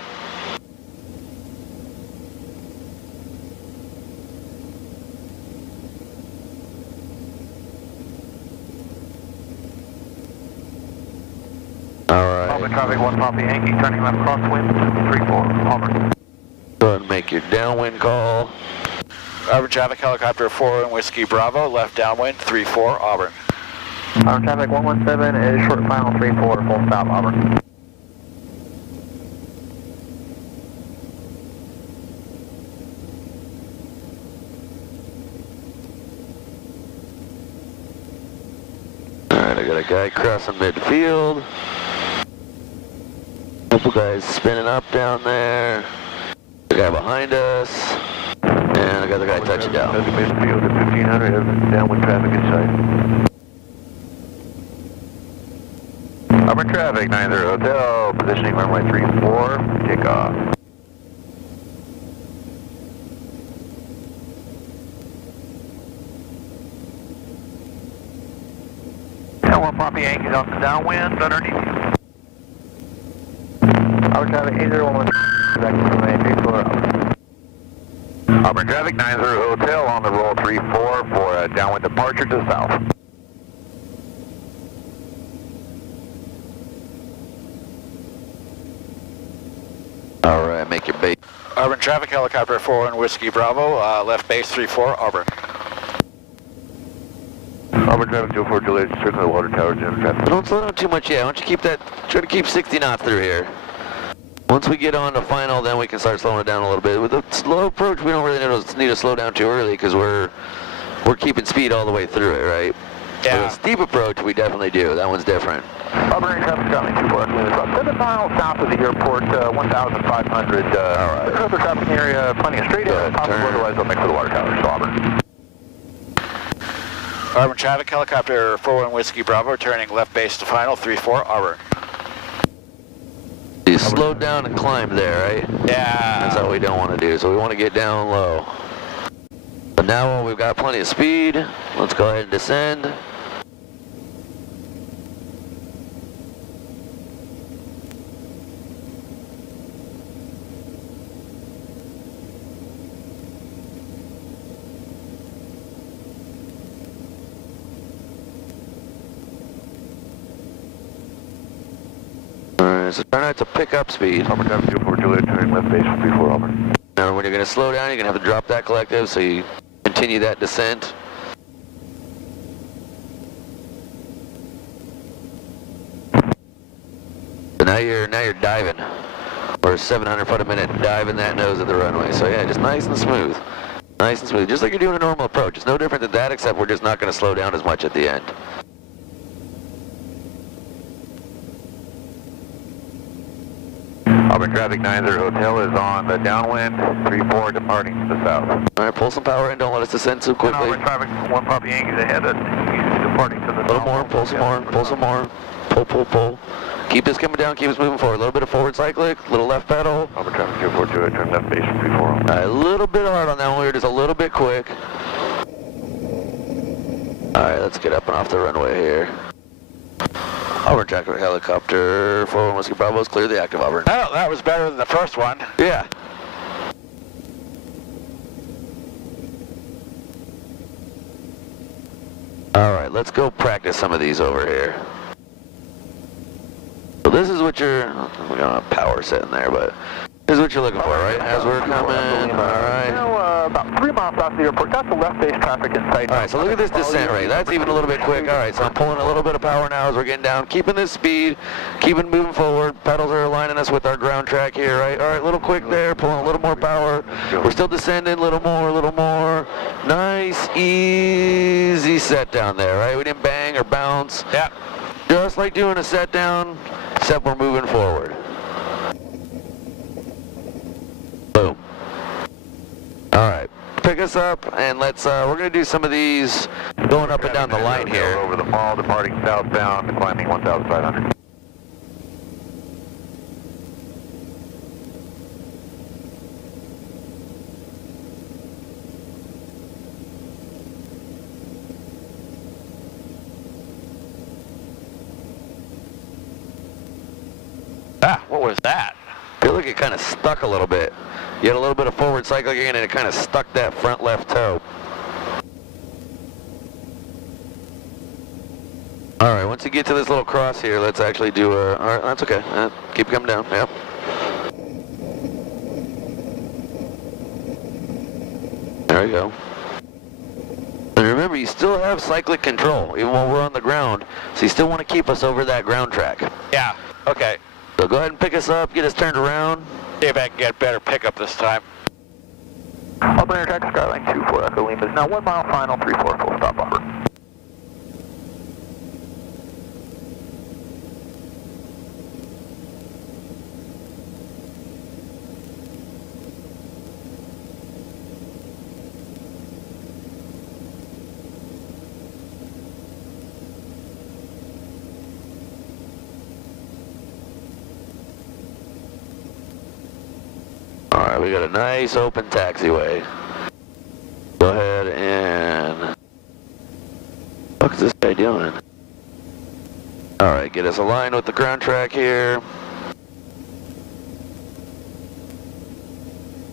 Alright. Auburn traffic, 1 Papa Yankee, turning left crosswind, 3-4, Auburn. Go ahead and make your downwind call. Auburn traffic, helicopter 4 and Whiskey Bravo, left downwind, 3-4, Auburn. Auburn traffic, 117 is short final, 3-4, full stop, Auburn. Alright, I got a guy crossing midfield. Couple guys spinning up down there. The guy behind us. And I got the guy touching down. Midfield at 1500, has downwind traffic in sight. Auburn traffic, 90 Hotel, positioning runway 34, takeoff. And 1 Papa Yankees off the downwind, underneath you. Auburn traffic, 801, back to runway 34, Auburn traffic, 90 Hotel on the roll 34 for a downwind departure to south. Alright, make your base. Auburn traffic, helicopter 4 and Whiskey Bravo, left base 3-4, Auburn. Auburn traffic, 24 Juliet, circle the water tower, general traffic. Don't slow down too much yet. Why don't you keep that, try to keep 60 knots through here. Once we get on to final, then we can start slowing it down a little bit. With a slow approach, we don't really need to slow down too early because we're keeping speed all the way through it, right? Yeah. With a steep approach, we definitely do. That one's different. Auburn traffic, Charlie 24, about 7 miles south of the airport, 1,500. Alright. Traffic stopping area, plenty of straight air, possible, otherwise they'll make for the water tower, so Auburn. Auburn traffic, helicopter 4 and Whiskey Bravo, turning left base to final, 3-4, Auburn. You slowed down and climbed there, right? Yeah. That's what we don't want to do, so we want to get down low. But now we've got plenty of speed. Let's go ahead and descend. Alright, so try not to pick up speed. Auburn traffic, 24 Juliet, turning left base 34 Auburn. Now when you're going to slow down, you're going to have to drop that collective so you continue that descent. So now you're diving. Or 700 foot a minute, diving that nose of the runway. So yeah, just nice and smooth. Nice and smooth, just like you're doing a normal approach. It's no different than that, except we're just not going to slow down as much at the end. Auburn traffic, 90 Hotel is on the downwind, 34 departing to the south. Alright, pull some power in, don't let us descend too quickly. Auburn traffic, 1 Papa Yankees ahead, he's departing to the A little more, pull some more, pull some more. Pull. Keep this coming down, keep us moving forward. A little bit of forward cyclic, little left pedal. Auburn traffic, 24 Juliet, turn left base 34 Auburn. Alright, a little bit hard on that one, we were just a little bit quick. Alright, let's get up and off the runway here. Auburn tractor helicopter, 41 Whiskey Bravo is clear the active Auburn. Oh, that was better than the first one. Yeah. Alright, let's go practice some of these over here. So this is what we don't have power sitting there, but this is what you're looking for, right? As we're coming, alright. Now, about 3 miles south of the airport, got the left base traffic in sight. Alright, so look at this descent rate. That's even a little bit quick. Alright, so I'm pulling a little bit of power now as we're getting down. Keeping this speed, keeping moving forward. Pedals are aligning us with our ground track here, right? Alright, a little quick there, pulling a little more power. We're still descending, a little more. Nice, easy set down there, right? We didn't bang or bounce. Yeah. Just like doing a set down, except we're moving forward. Boom. Alright, pick us up and let's, we're going to do some of these going up and down the line here. Over the mall, departing southbound, climbing 1,500. Ah, what was that? feel like it kind of stuck a little bit. You had a little bit of forward cycling in and it kind of stuck that front left toe. All right, once you get to this little cross here, let's actually do a, all right, that's okay. Keep coming down, yep. There you go. And remember, you still have cyclic control, even while we're on the ground, so you still want to keep us over that ground track. Yeah, okay. So go ahead and pick us up, get us turned around. See if I can get better pickup this time. Auburn Air Traffic Skyline 24 Echo Lima is now 1 mile final, 34 full stop Auburn. Alright, we got a nice open taxiway. Go ahead and... What is this guy doing? Alright, get us aligned with the ground track here.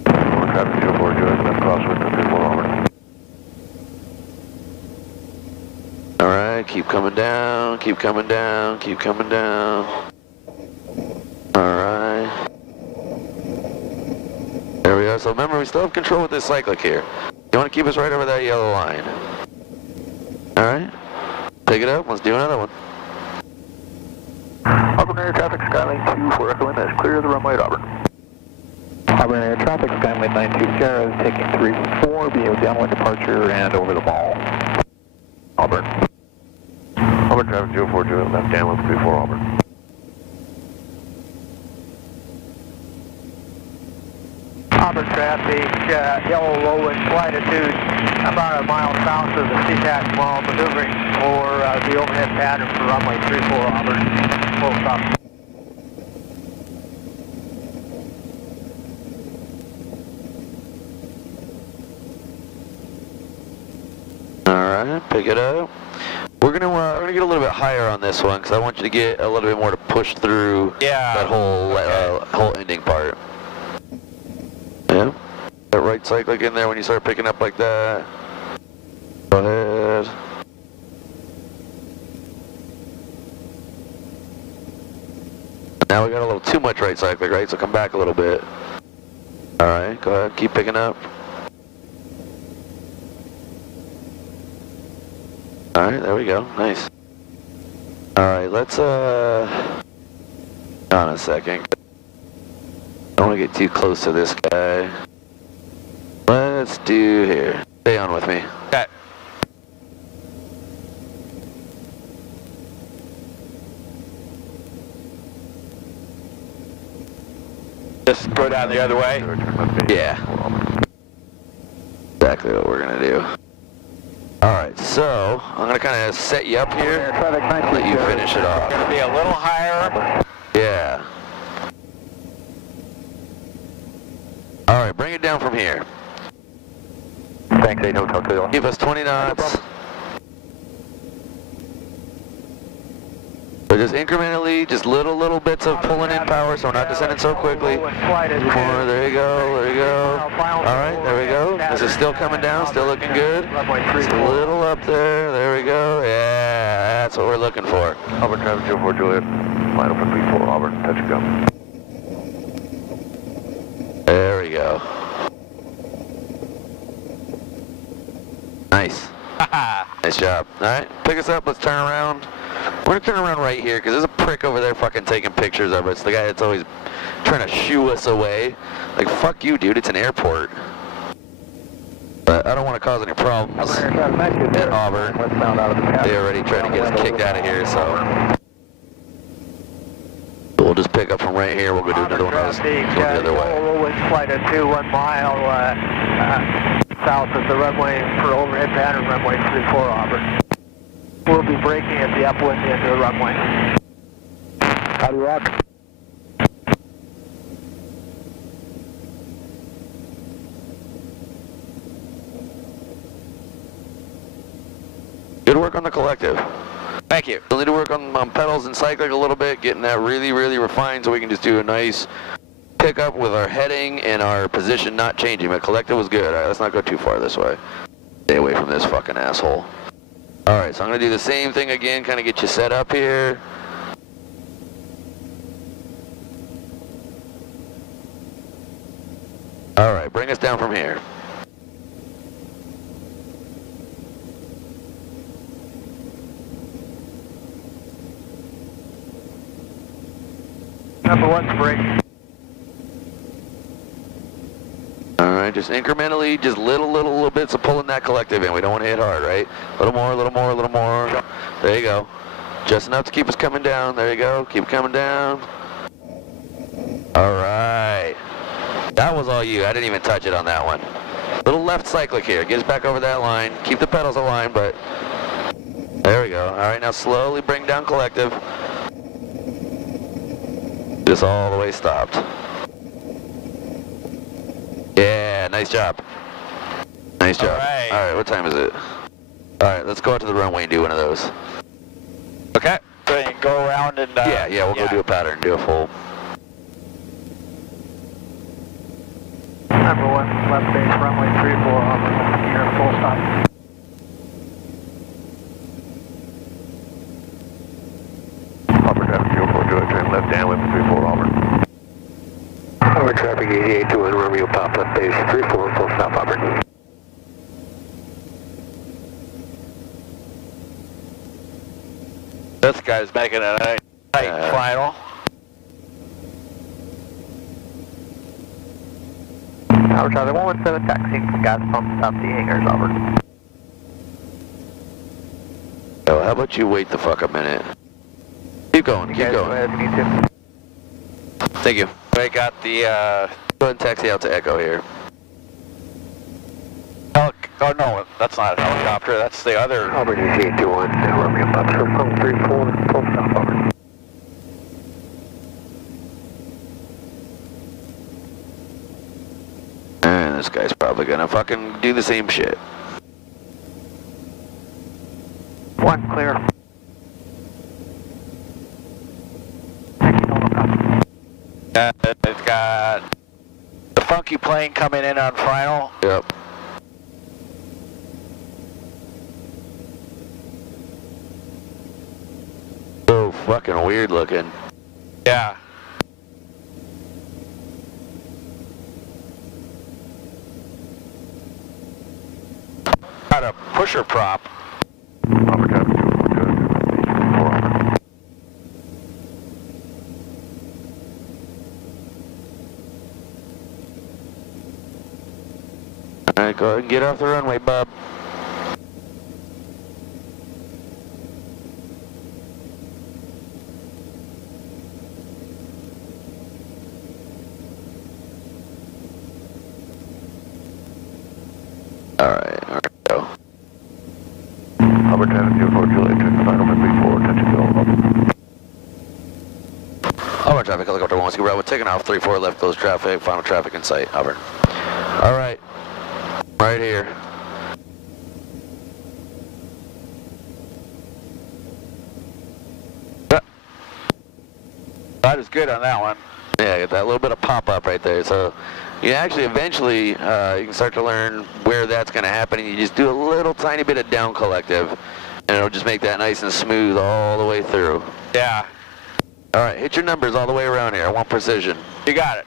Traffic 04, join left crosswind to 34 Auburn. Alright, keep coming down, keep coming down, keep coming down. Alright. There we are. So remember, we still have control with this cyclic here. You want to keep us right over that yellow line. Alright. Pick it up. Let's do another one. Auburn Air Traffic Skyline 24 Echo Lima is clear of the runway at Auburn. Auburn Air Traffic Skyline 92 Sierra is taking 34, BO downwind departure and over the mall. Auburn. Auburn Traffic 04, join left downwind 34 Auburn. Auburn traffic, yellow low wind altitude, about a mile south of the SeaTac Mall, maneuvering for the overhead pattern for runway 34 Auburn. Full stop. Alright, pick it up. We're gonna get a little bit higher on this one because I want you to get a little bit more to push through that whole whole ending part. Yeah, that right cyclic in there when you start picking up like that. Go ahead. Now we got a little too much right cyclic, right? So come back a little bit. Alright, go ahead, keep picking up. Alright, there we go, nice. Alright, let's hold on a second. I don't want to get too close to this guy. Let's do here. Stay on with me. Okay. Just go down the other way? Yeah. Exactly what we're going to do. Alright, so I'm going to kind of set you up here and let you finish it off. Going to be a little higher. Yeah. Alright, bring it down from here. Thanks, 8 Hotel Kilo. Give us 20 knots. So just incrementally, just little bits of pulling in power so we're not descending so quickly. More, there you go, there you go. Alright, there we go. This is still coming down, still looking good. Just a little up there we go. Yeah, that's what we're looking for. Auburn Traffic 04, Juliet, line open 34 Auburn, touch and go. There we go. Nice. Nice job. Alright, pick us up, let's turn around. We're gonna turn around right here because there's a prick over there fucking taking pictures of us. The guy that's always trying to shoo us away. Like, fuck you, dude, it's an airport. But I don't want to cause any problems at Auburn. They already tried to get us kicked out of here, so. We'll just pick up from right here. We'll go do another one of those. Go the other way. Wind flight at 1 mile south of the runway for overhead pattern, runway 34 Auburn. We'll be braking at the upwind end of the runway. Copy, rock. Good work on the collective. Thank you. We'll need to work on pedals and cyclic a little bit, getting that really refined so we can just do a nice pick up with our heading and our position not changing, but collective was good. All right, let's not go too far this way. Stay away from this fucking asshole. All right, so I'm gonna do the same thing again, kind of get you set up here. All right, bring us down from here. Number 1's break. All right, just incrementally, just little bits of pulling that collective in. We don't want to hit hard, right? A little more, a little more, a little more. There you go. Just enough to keep us coming down. There you go. Keep coming down. All right. That was all you. I didn't even touch it on that one. Little left cyclic here. Get us back over that line. Keep the pedals aligned, but there we go. All right, now slowly bring down collective. Just all the way stopped. Yeah, nice job. Nice job. All right, what time is it? All right, let's go out to the runway and do one of those. Okay. So you can go around and... yeah, we'll go do a pattern, do a full... Number 1, left base, runway 34, Auburn, here, full stop. Auburn traffic 04, Juliet, turn left downwind 34 Auburn. Auburn traffic 8821, Romeo Pop, left base 34, full stop Auburn. This guy's making a nice tight final. Tower Charlie 117, taxiing from gas pump, stop the hangars, Auburn. Oh, how about you wait the fuck a minute? Keep going, keep Go going. ahead if you need to. Thank you. We got the Go ahead and taxi out to Echo here. oh no, that's not a helicopter. That's the other. Auburn is 821, Romeo Pop, from 34, full stop Auburn. And this guy's probably gonna fucking do the same shit. 1 clear. And it's got the funky plane coming in on final. Yep. So fucking weird looking. Yeah. Got a pusher prop. Auburn traffic 04, Juliet, turn left base 34 Auburn. All right, go ahead and get off the runway, bub. All right, go. Auburn traffic 04, Juliet, turn final for 34, attention to all Auburn. Auburn traffic, helicopter 1, Bravo, taking off, 34 left, close traffic, final traffic in sight, Auburn. All right, right here. That is good on that one. Yeah, get that little bit of pop-up right there. So you actually eventually, you can start to learn where that's going to happen, and you just do a little tiny bit of down collective, and it'll just make that nice and smooth all the way through. Yeah. All right, hit your numbers all the way around here. I want precision. You got it.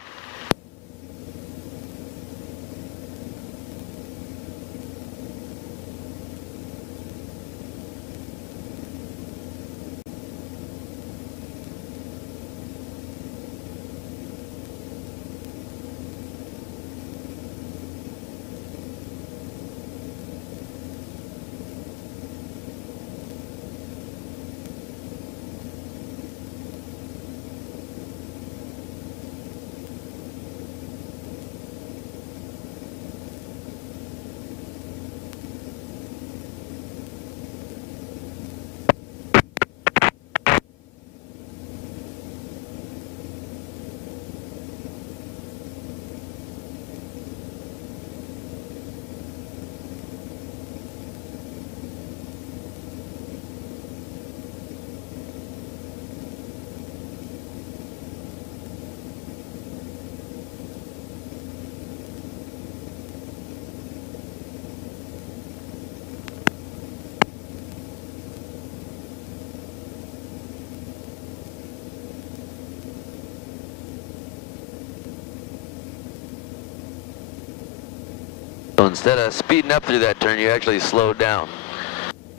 So instead of speeding up through that turn, you actually slowed down.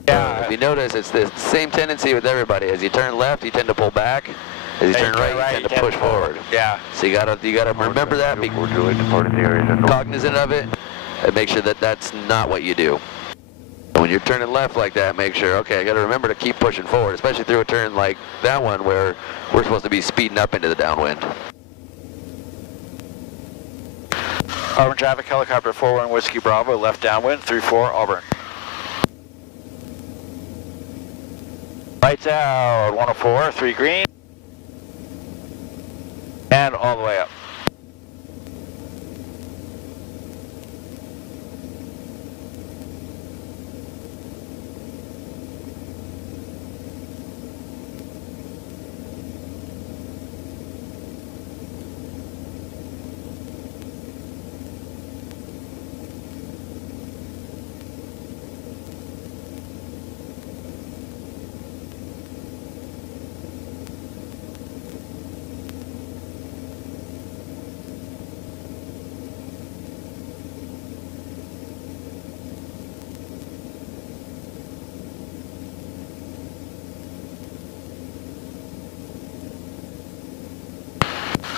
Yeah. If you notice, it's the same tendency with everybody. As you turn left, you tend to pull back. As you turn right, you tend to push forward. Yeah. So you gotta remember that, be cognizant of it, and make sure that that's not what you do. When you're turning left like that, make sure, okay, I gotta remember to keep pushing forward, especially through a turn like that one where we're supposed to be speeding up into the downwind. Auburn traffic, helicopter 41 Whiskey Bravo, left downwind, 34 Auburn. Lights out, 104, 3 green. And all the way up.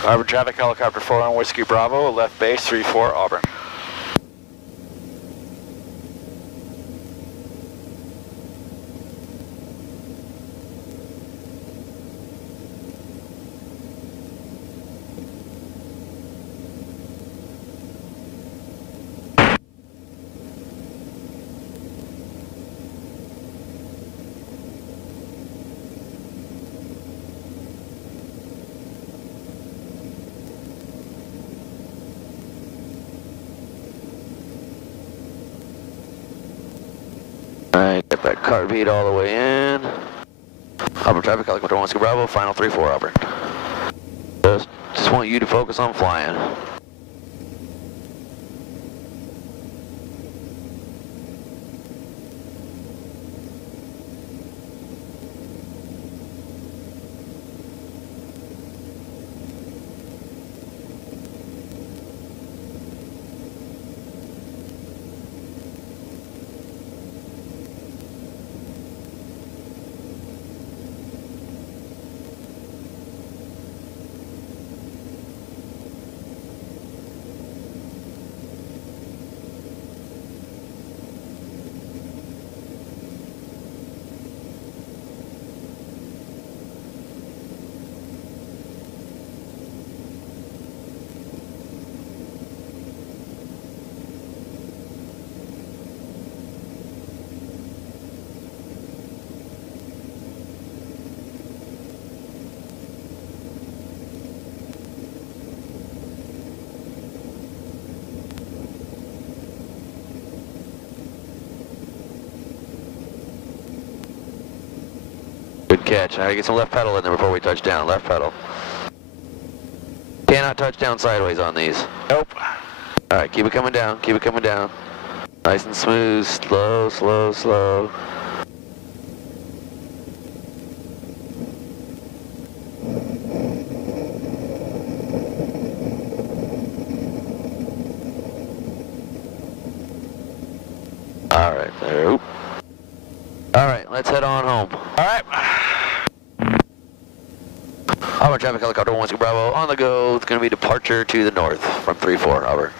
Auburn traffic, helicopter 41 Whiskey Bravo, left base, 34 Auburn. Alright, get that car beat all the way in. Auburn traffic, helicopter 1 Whiskey Bravo, final 3-4 Auburn. Just want you to focus on flying. Good catch. All right, get some left pedal in there before we touch down. Left pedal. Cannot touch down sideways on these. Nope. All right, keep it coming down. Keep it coming down. Nice and smooth. Slow, slow, slow. All right, there. Oop. All right, let's head on home. All right. Auburn traffic, helicopter 1 Whiskey Bravo on the go. It's going to be departure to the north from 3-4, Auburn.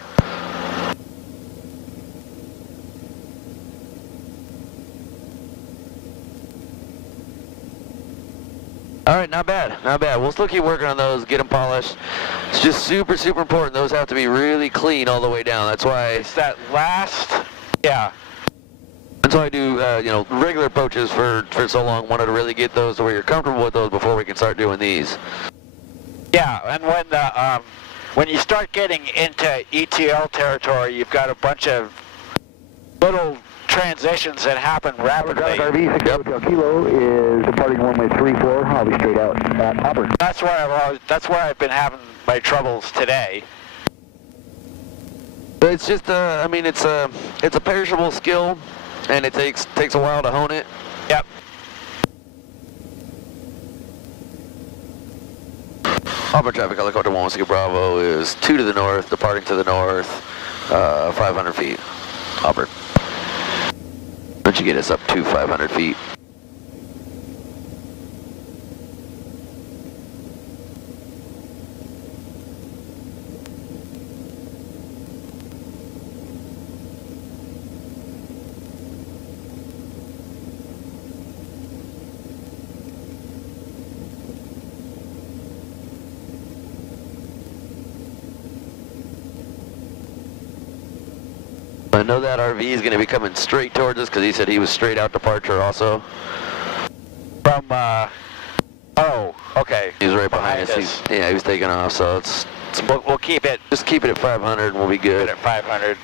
All right, not bad, not bad. We'll still keep working on those, get them polished. It's just super, super important. Those have to be really clean all the way down. That's why It's that last, yeah. That's why I do, regular approaches for so long. Wanted to really get those to where you're comfortable with those before we can start doing these. Yeah, and when you start getting into ETL territory, you've got a bunch of little transitions that happen rapidly. RV 6 Hotel Kilo is departing runway 34. I'll be straight out at Auburn. That's where I've been having my troubles today. It's just, it's a perishable skill, and it takes a while to hone it. Yep. Auburn traffic, helicopter 1 Whiskey Bravo is 2 to the north, departing to the north, 500 feet. Auburn. Why don't you get us up to 500 feet? I know that RV is going to be coming straight towards us because he said he was straight out departure also. From, oh, okay. He's right behind us. Yeah, he was taking off, so we'll keep it. Just keep it at 500 and we'll be good. At 500.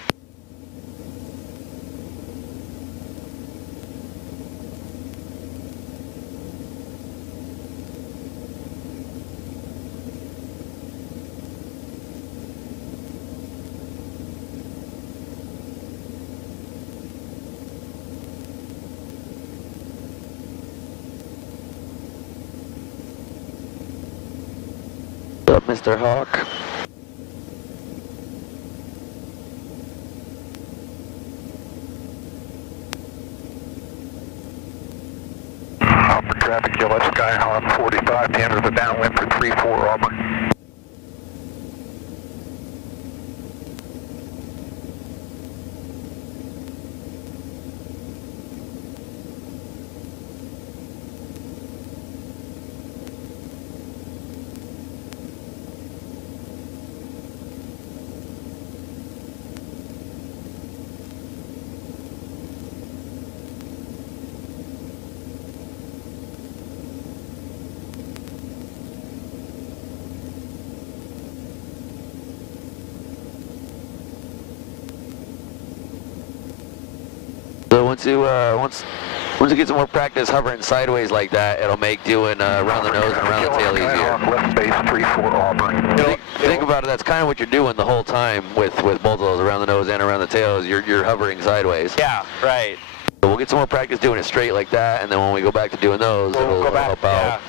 What's up, Mr. Hawk? Auburn traffic, yellow Skyhawk 45 to enter the downwind for 3-4 Auburn. So once you get some more practice hovering sideways like that, it'll make doing around the nose and around the tail easier. Left base 3-4 Auburn. Think about it. That's kind of what you're doing the whole time with both of those, around the nose and around the tail. Is you're hovering sideways. Yeah, right. So we'll get some more practice doing it straight like that, and then when we go back to doing those, it'll help out.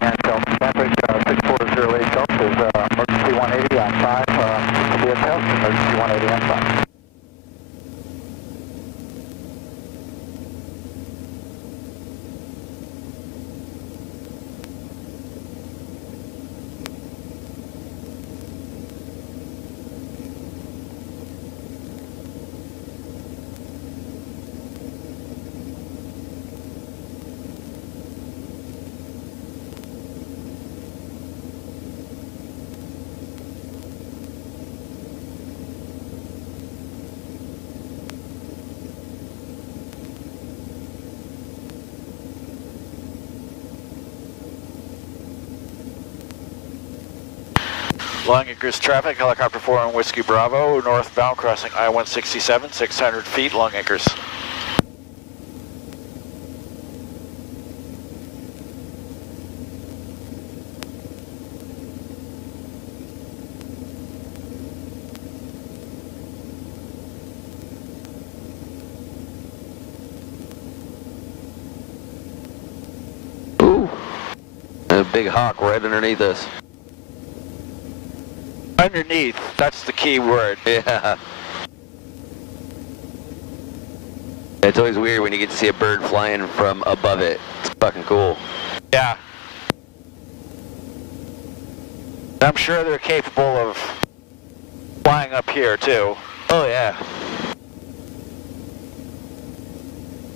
And Maverick 6408 Delta is emergency 180 on 5, VFL, emergency 180 on 5. Long Acres traffic, helicopter 4 on Whiskey Bravo, northbound crossing I-167, 600 feet, Long Acres. Ooh, a big hawk right underneath us. Underneath, that's the key word. Yeah. It's always weird when you get to see a bird flying from above it. It's fucking cool. Yeah. I'm sure they're capable of flying up here too. Oh yeah.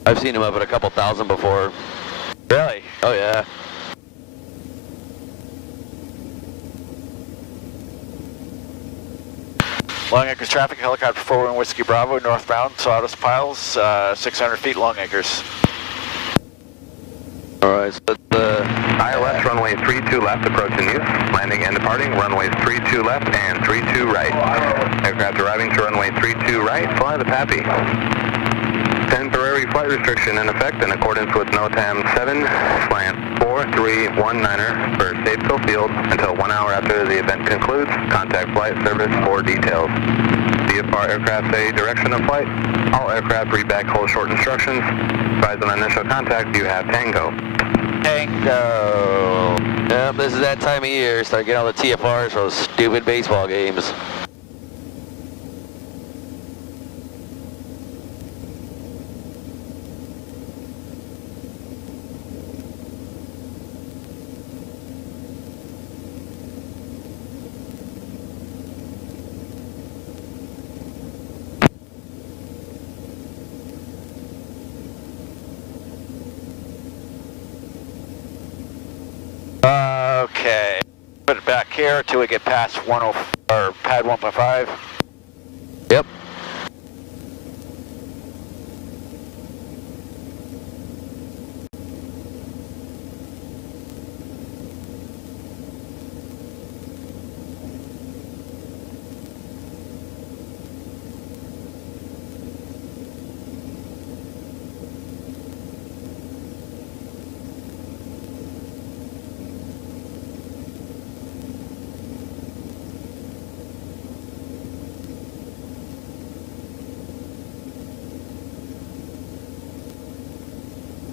I've seen them up at a couple thousand before. Really? Oh yeah. Long Acres traffic, helicopter 4 on Whiskey Bravo, northbound, Sawdust Piles, 600 feet, Long Acres. Alright, so ILS runway 32 left approaching you. Landing and departing, runways 32 left and 32 right. Aircraft arriving to runway 32 right, fly the PAPI. Temporary flight restriction in effect in accordance with NOTAM 7/4319er for Statesville Field until 1 hour after the event concludes. Contact flight service for details. VFR aircraft say direction of flight. All aircraft read back hold short instructions. Advise on initial contact you have Tango. Tango. Yep, this is that time of year. Start getting all the TFRs for those stupid baseball games. Okay. Put it back here until we get past 10 or pad 1.5. Yep.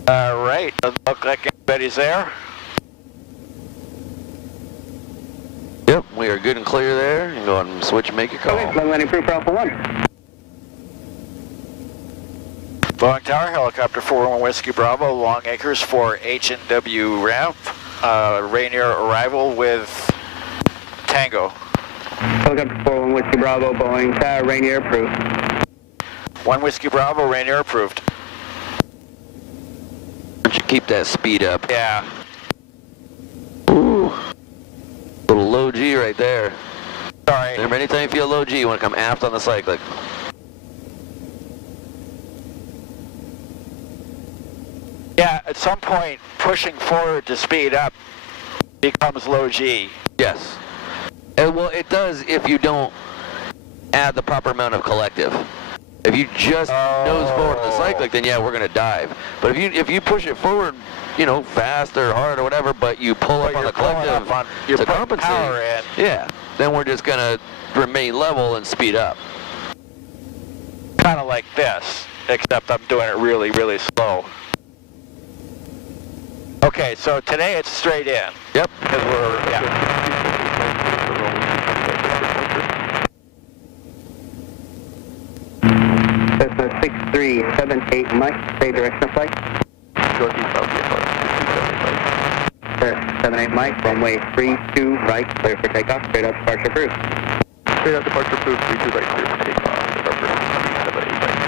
All right. Doesn't look like anybody's there. Yep, we are good and clear there. You can go ahead and switch and make a call. Okay, landing proof for Alpha 1. Boeing Tower, helicopter 41 Whiskey Bravo, Long Acres for H&W ramp. Rainier arrival with Tango. Helicopter 41 Whiskey Bravo, Boeing Tower, Rainier approved. 1 Whiskey Bravo, Rainier approved. Why don't you keep that speed up? Yeah. Ooh. Little low G right there. Sorry. Remember, anytime you feel low G, you want to come aft on the cyclic. Yeah, at some point, pushing forward to speed up becomes low G. Yes. And well, it does if you don't add the proper amount of collective. If you just nose forward on the cyclic, then yeah, we're going to dive. But if you push it forward, you know, fast or hard or whatever, but you pull up on the collective to compensate, power in. yeah, then we're just going to remain level and speed up. Kind of like this, except I'm doing it really, really slow. Okay, so today it's straight in. Yep. Because we're, yeah. Cessna 6378 Mike, stay direction of flight. Northeast VFR, 78 Mike, runway 32 right, clear for takeoff, straight up departure approved. Straight out departure approved, 32 right, clear for takeoff. Departure 78 right.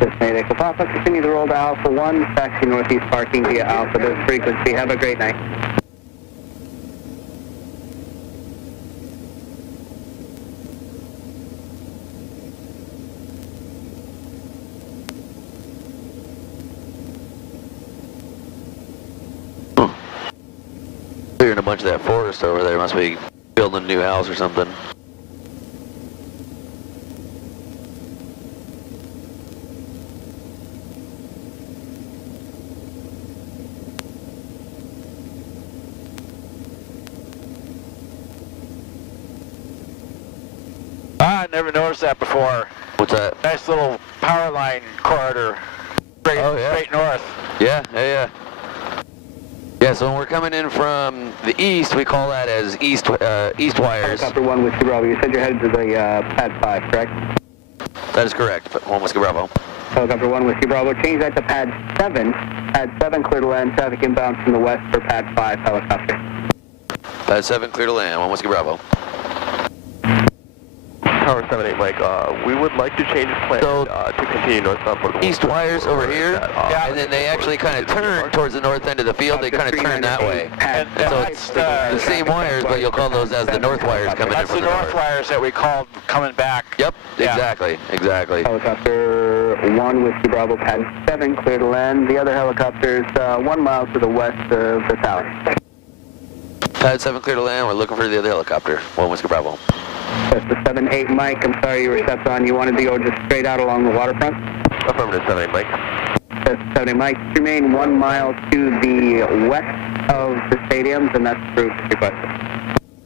Cessna Echo Papa, continue the roll to Alpha 1, taxi northeast parking via Alpha this frequency. Have a great night. Clearing a bunch of that forest over there. Must be building a new house or something. I never noticed that before. What's that? Nice little power line corridor. Straight north. Yeah. Yeah, so when we're coming in from the east, we call that as east wires. Helicopter 1 Whiskey Bravo, you said you're headed to the pad 5, correct? That is correct. 1 Whiskey Bravo. Helicopter 1 Whiskey Bravo, change that to pad 7. Pad 7 clear to land, traffic inbound from the west for pad 5 helicopter. Pad 7 clear to land. 1 Whiskey Bravo. Tower 78 Mike, we would like to change plan So, to continue northbound for the east wires over here, and then they actually kind of turn towards the north end of the field. They kind of turn that way. And So it's the same wires, but you'll call those as the north wires coming in that's from the the north north. wires that we called coming back. Yep, Yeah. exactly, exactly. Helicopter 1 Whiskey Bravo Pad 7, clear to land. The other helicopters 1 mile to the west of the tower. Pad 7 clear to land. We're looking for the other helicopter. 1 Whiskey Bravo. That's the 7-8 Mike. I'm sorry you were stepped on. You wanted to go just straight out along the waterfront? Affirmative 78 Mike. That's 7-8 Mike. Remain 1 mile to the west of the stadiums, and that's approved as requested.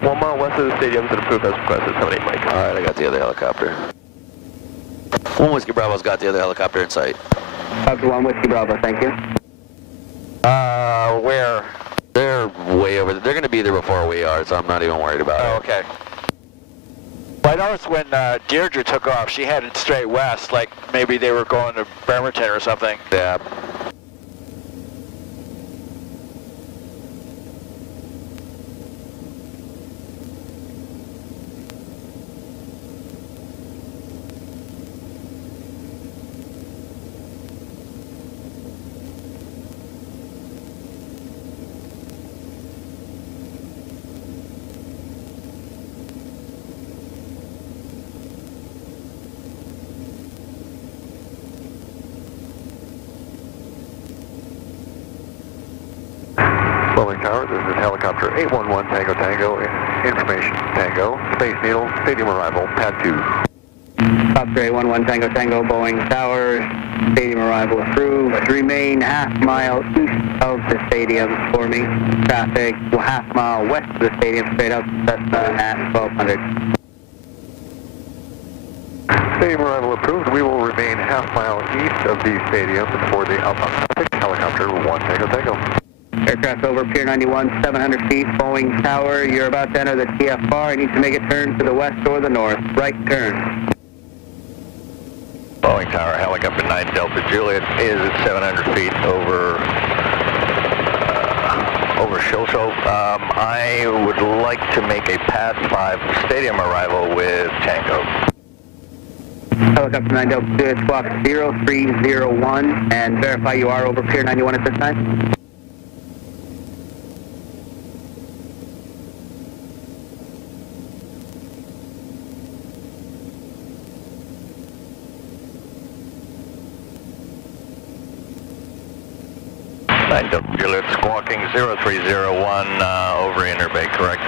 1 mile west of the stadiums and approved as requested, 78 Mike. All right, I got the other helicopter. 1 Whiskey Bravo's got the other helicopter in sight. Up to 1 Whiskey Bravo, thank you. Where? They're way over there. They're going to be there before we are, so I'm not even worried about Oh, it. okay. Well, I noticed when Deirdre took off, she headed straight west, like maybe they were going to Bremerton or something. Yeah. Boeing Tower, this is helicopter 811 Tango Tango, information Tango, Space Needle, stadium arrival, pad 2. Helicopter 811 Tango Tango, Boeing Tower, stadium arrival approved. Remain half mile east of the stadium for me. Traffic half mile west of the stadium, straight up Cessna at 1200. Stadium arrival approved. We will remain half mile east of the stadium for the outbound traffic, helicopter 1 Tango Tango. Aircraft over Pier 91, 700 feet, Boeing Tower. You're about to enter the TFR. You need to make a turn to the west or the north. Right turn. Boeing Tower, helicopter 9 Delta Juliet is at 700 feet over Shilsho. I would like to make a pad 5 stadium arrival with Tango. Helicopter 9 Delta Juliet, squawk 0301, and verify you are over Pier 91 at this time. Juliet squawking 0301 over Interbay, correct?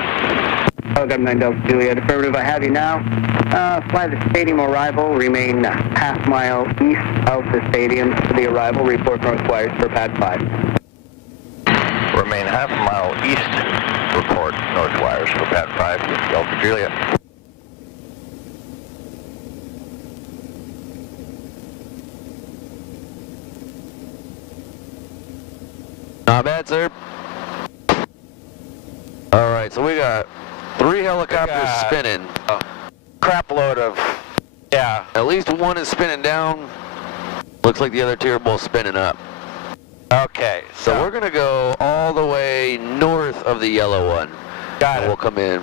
Helicopter 9 Delta Juliet, affirmative, I have you now. Fly the stadium arrival, remain half mile east of the stadium for the arrival, report north wires for pad 5. Remain half mile east, report north wires for pad 5, Delta Juliet. Not bad, sir. All right, so we got 3 helicopters spinning. Crap load of, yeah. At least one is spinning down. Looks like the other 2 are both spinning up. Okay, So we're going to go all the way north of the yellow one. got And it. we'll come in.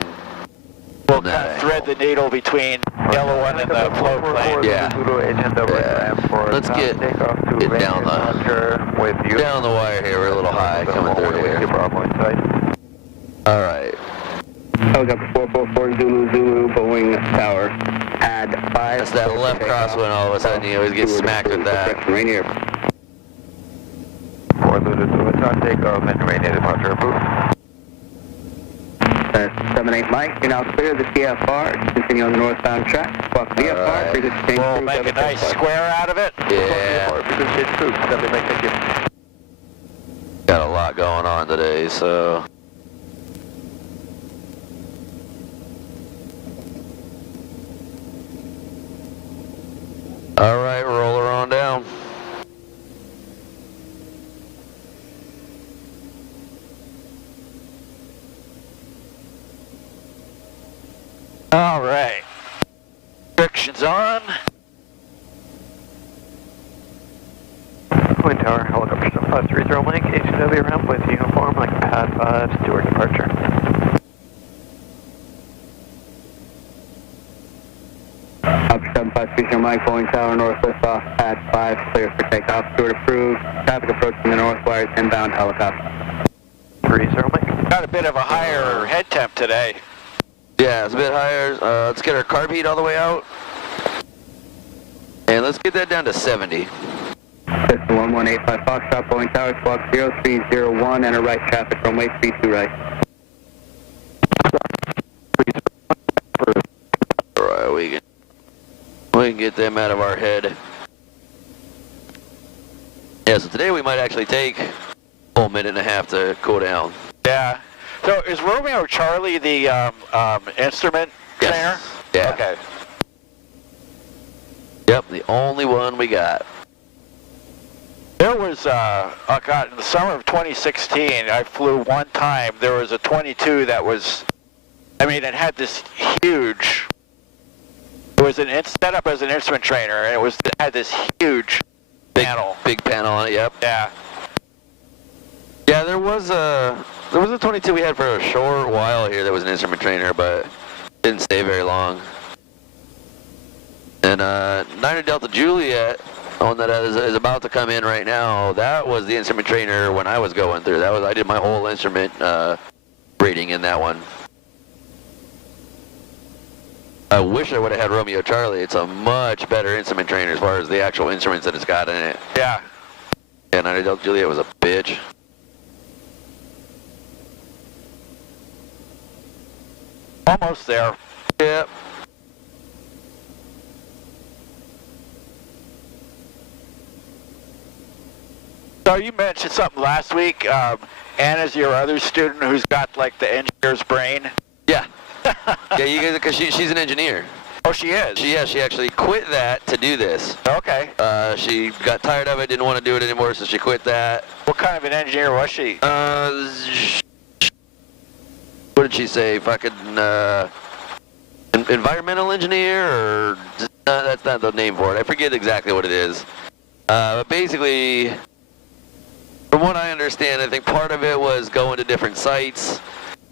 We'll on that kind of thread the needle between yellow one and the float plane. Yeah. Let's get it down the wire here. We're a little high coming through here. All right. Helicopter 444 Zulu Zulu, Boeing Tower, pad 5. That's that left crosswind. All of a sudden, you always get smacked with that. Rainier. 4 Zulu Zulu, on takeoff and Rainier departure approved. 7-8 Mike, you're now clear of the TFR. Continue on the northbound track. Squawk VFR. Right. We'll make a nice square out of it. Yeah. Got a lot going on today, so. All right, roll her on down. All right. Restrictions on. Twin Tower, helicopter 7530 Mike, HW ramp with uniform like pad 5, Stewart departure. 7530 Mike, Boeing Tower, northwest off pad 5, clear for takeoff. Stewart approved. Traffic approaching the north wires, inbound helicopter. 30 Mike. Got a bit of a higher head temp today. Yeah, it's a bit higher. Let's get our carb heat all the way out. And let's get that down to 70. System 1185 Foxtrot, Boeing Tower, squawk 0301, enter right traffic, runway 32 right. Alright, we can get them out of our head. Yeah, so today we might actually take a whole minute and a half to cool down. Yeah. So is Romeo Charlie the instrument trainer? Yeah. Okay. Yep, the only one we got. There was, oh God, in the summer of 2016, I flew one time. There was a 22 that was, I mean, it had this huge, it was set up as an instrument trainer, and it had this huge panel. Big panel on it, yep. Yeah. Yeah, there was a 22 we had for a short while here that was an instrument trainer, but didn't stay very long. And 9 Delta Juliet, the one that is about to come in right now, that was the instrument trainer when I was going through. I did my whole instrument rating in that one. I wish I would have had Romeo Charlie. It's a much better instrument trainer as far as the actual instruments that it's got in it. Yeah. Yeah, 9 Delta Juliet was a bitch. Almost there. Yep. So you mentioned something last week. Anna's your other student who's got like the engineer's brain. Yeah. Yeah, you guys, because she's an engineer. Oh, she is? She actually quit that to do this. Okay. She got tired of it, didn't want to do it anymore, so she quit that. What kind of an engineer was she? What did she say? Fucking, environmental engineer, or, that's not the name for it. I forget exactly what it is. But basically, from what I understand, I think part of it was going to different sites.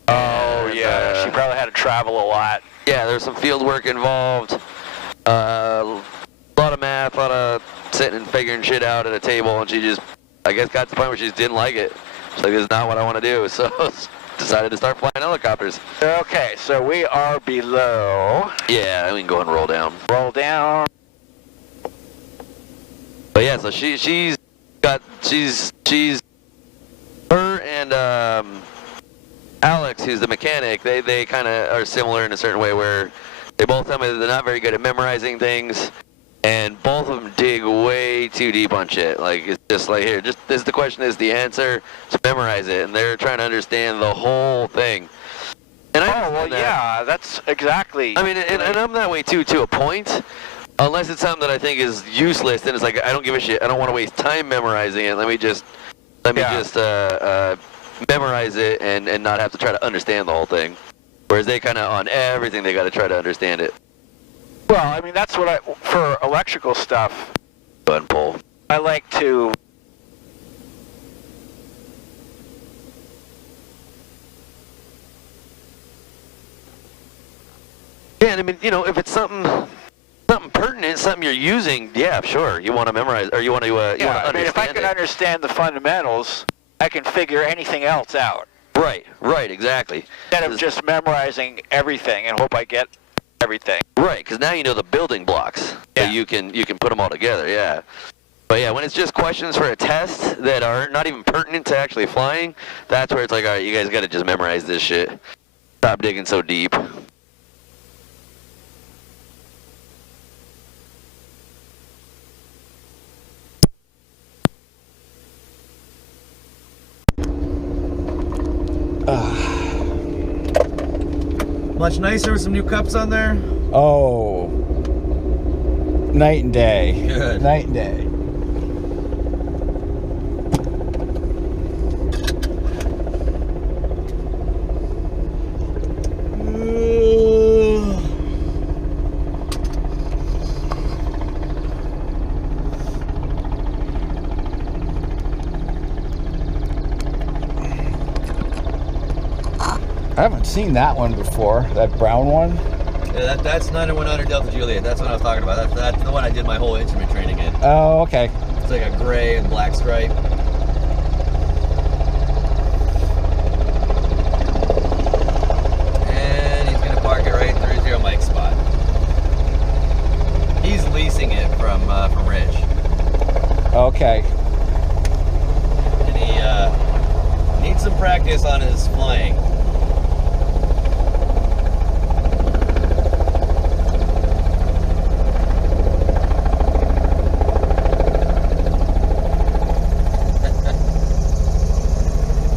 Oh, yeah, she probably had to travel a lot. Yeah, there's some field work involved. A lot of math, a lot of sitting and figuring shit out at a table, and she just, I guess, got to the point where she just didn't like it. She's like, this is not what I want to do, so decided to start flying helicopters. Okay, so we are below. Yeah, we can go ahead and roll down. Roll down. But yeah, so she's her and Alex, who's the mechanic, they kind of are similar in a certain way where they both tell me that they're not very good at memorizing things, and both of them dig way too deep on shit. Like, it's just like, here, the question is the answer, just memorize it, and they're trying to understand the whole thing. And yeah, that's exactly. I mean, and I'm that way too, to a point. Unless it's something that I think is useless, then it's like, I don't give a shit. I don't want to waste time memorizing it. Let me just memorize it and not have to try to understand the whole thing. Whereas they kind of, on everything, they got to try to understand it. Well, I mean, that's what for electrical stuff. Button pull. I like to. Yeah, and I mean, if it's something pertinent, something you're using, yeah, sure, you want to memorize, or you want to understand it. I mean, if I can understand the fundamentals, I can figure anything else out. Right, exactly. Instead of just memorizing everything and hope I get everything. Right, because now you know the building blocks. Yeah. So you can put them all together, yeah. But yeah, when it's just questions for a test that are not even pertinent to actually flying, that's where it's like, all right, you guys got to just memorize this shit. Stop digging so deep. Much nicer with some new cups on there? Oh, night and day. Good. Night and day. I haven't seen that one before, that brown one. Yeah, that's 9100 Delta Juliet. That's what I was talking about. That's the one I did my whole instrument training in. Oh, okay. It's like a gray and black stripe. And he's gonna park it right through Zero Mike's spot. He's leasing it from Rich. Okay. And he needs some practice on his flying.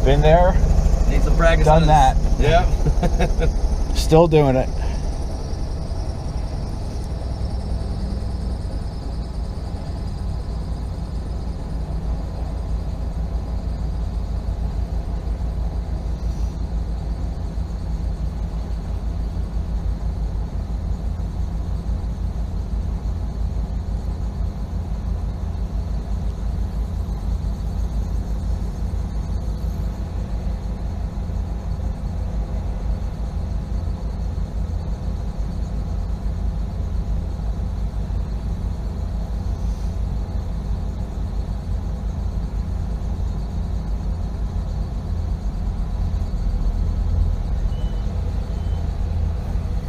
Been there. Need some practice. Done that. Yeah. Still doing it.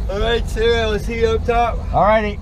All right, Sarah, let's see you up top. Alrighty.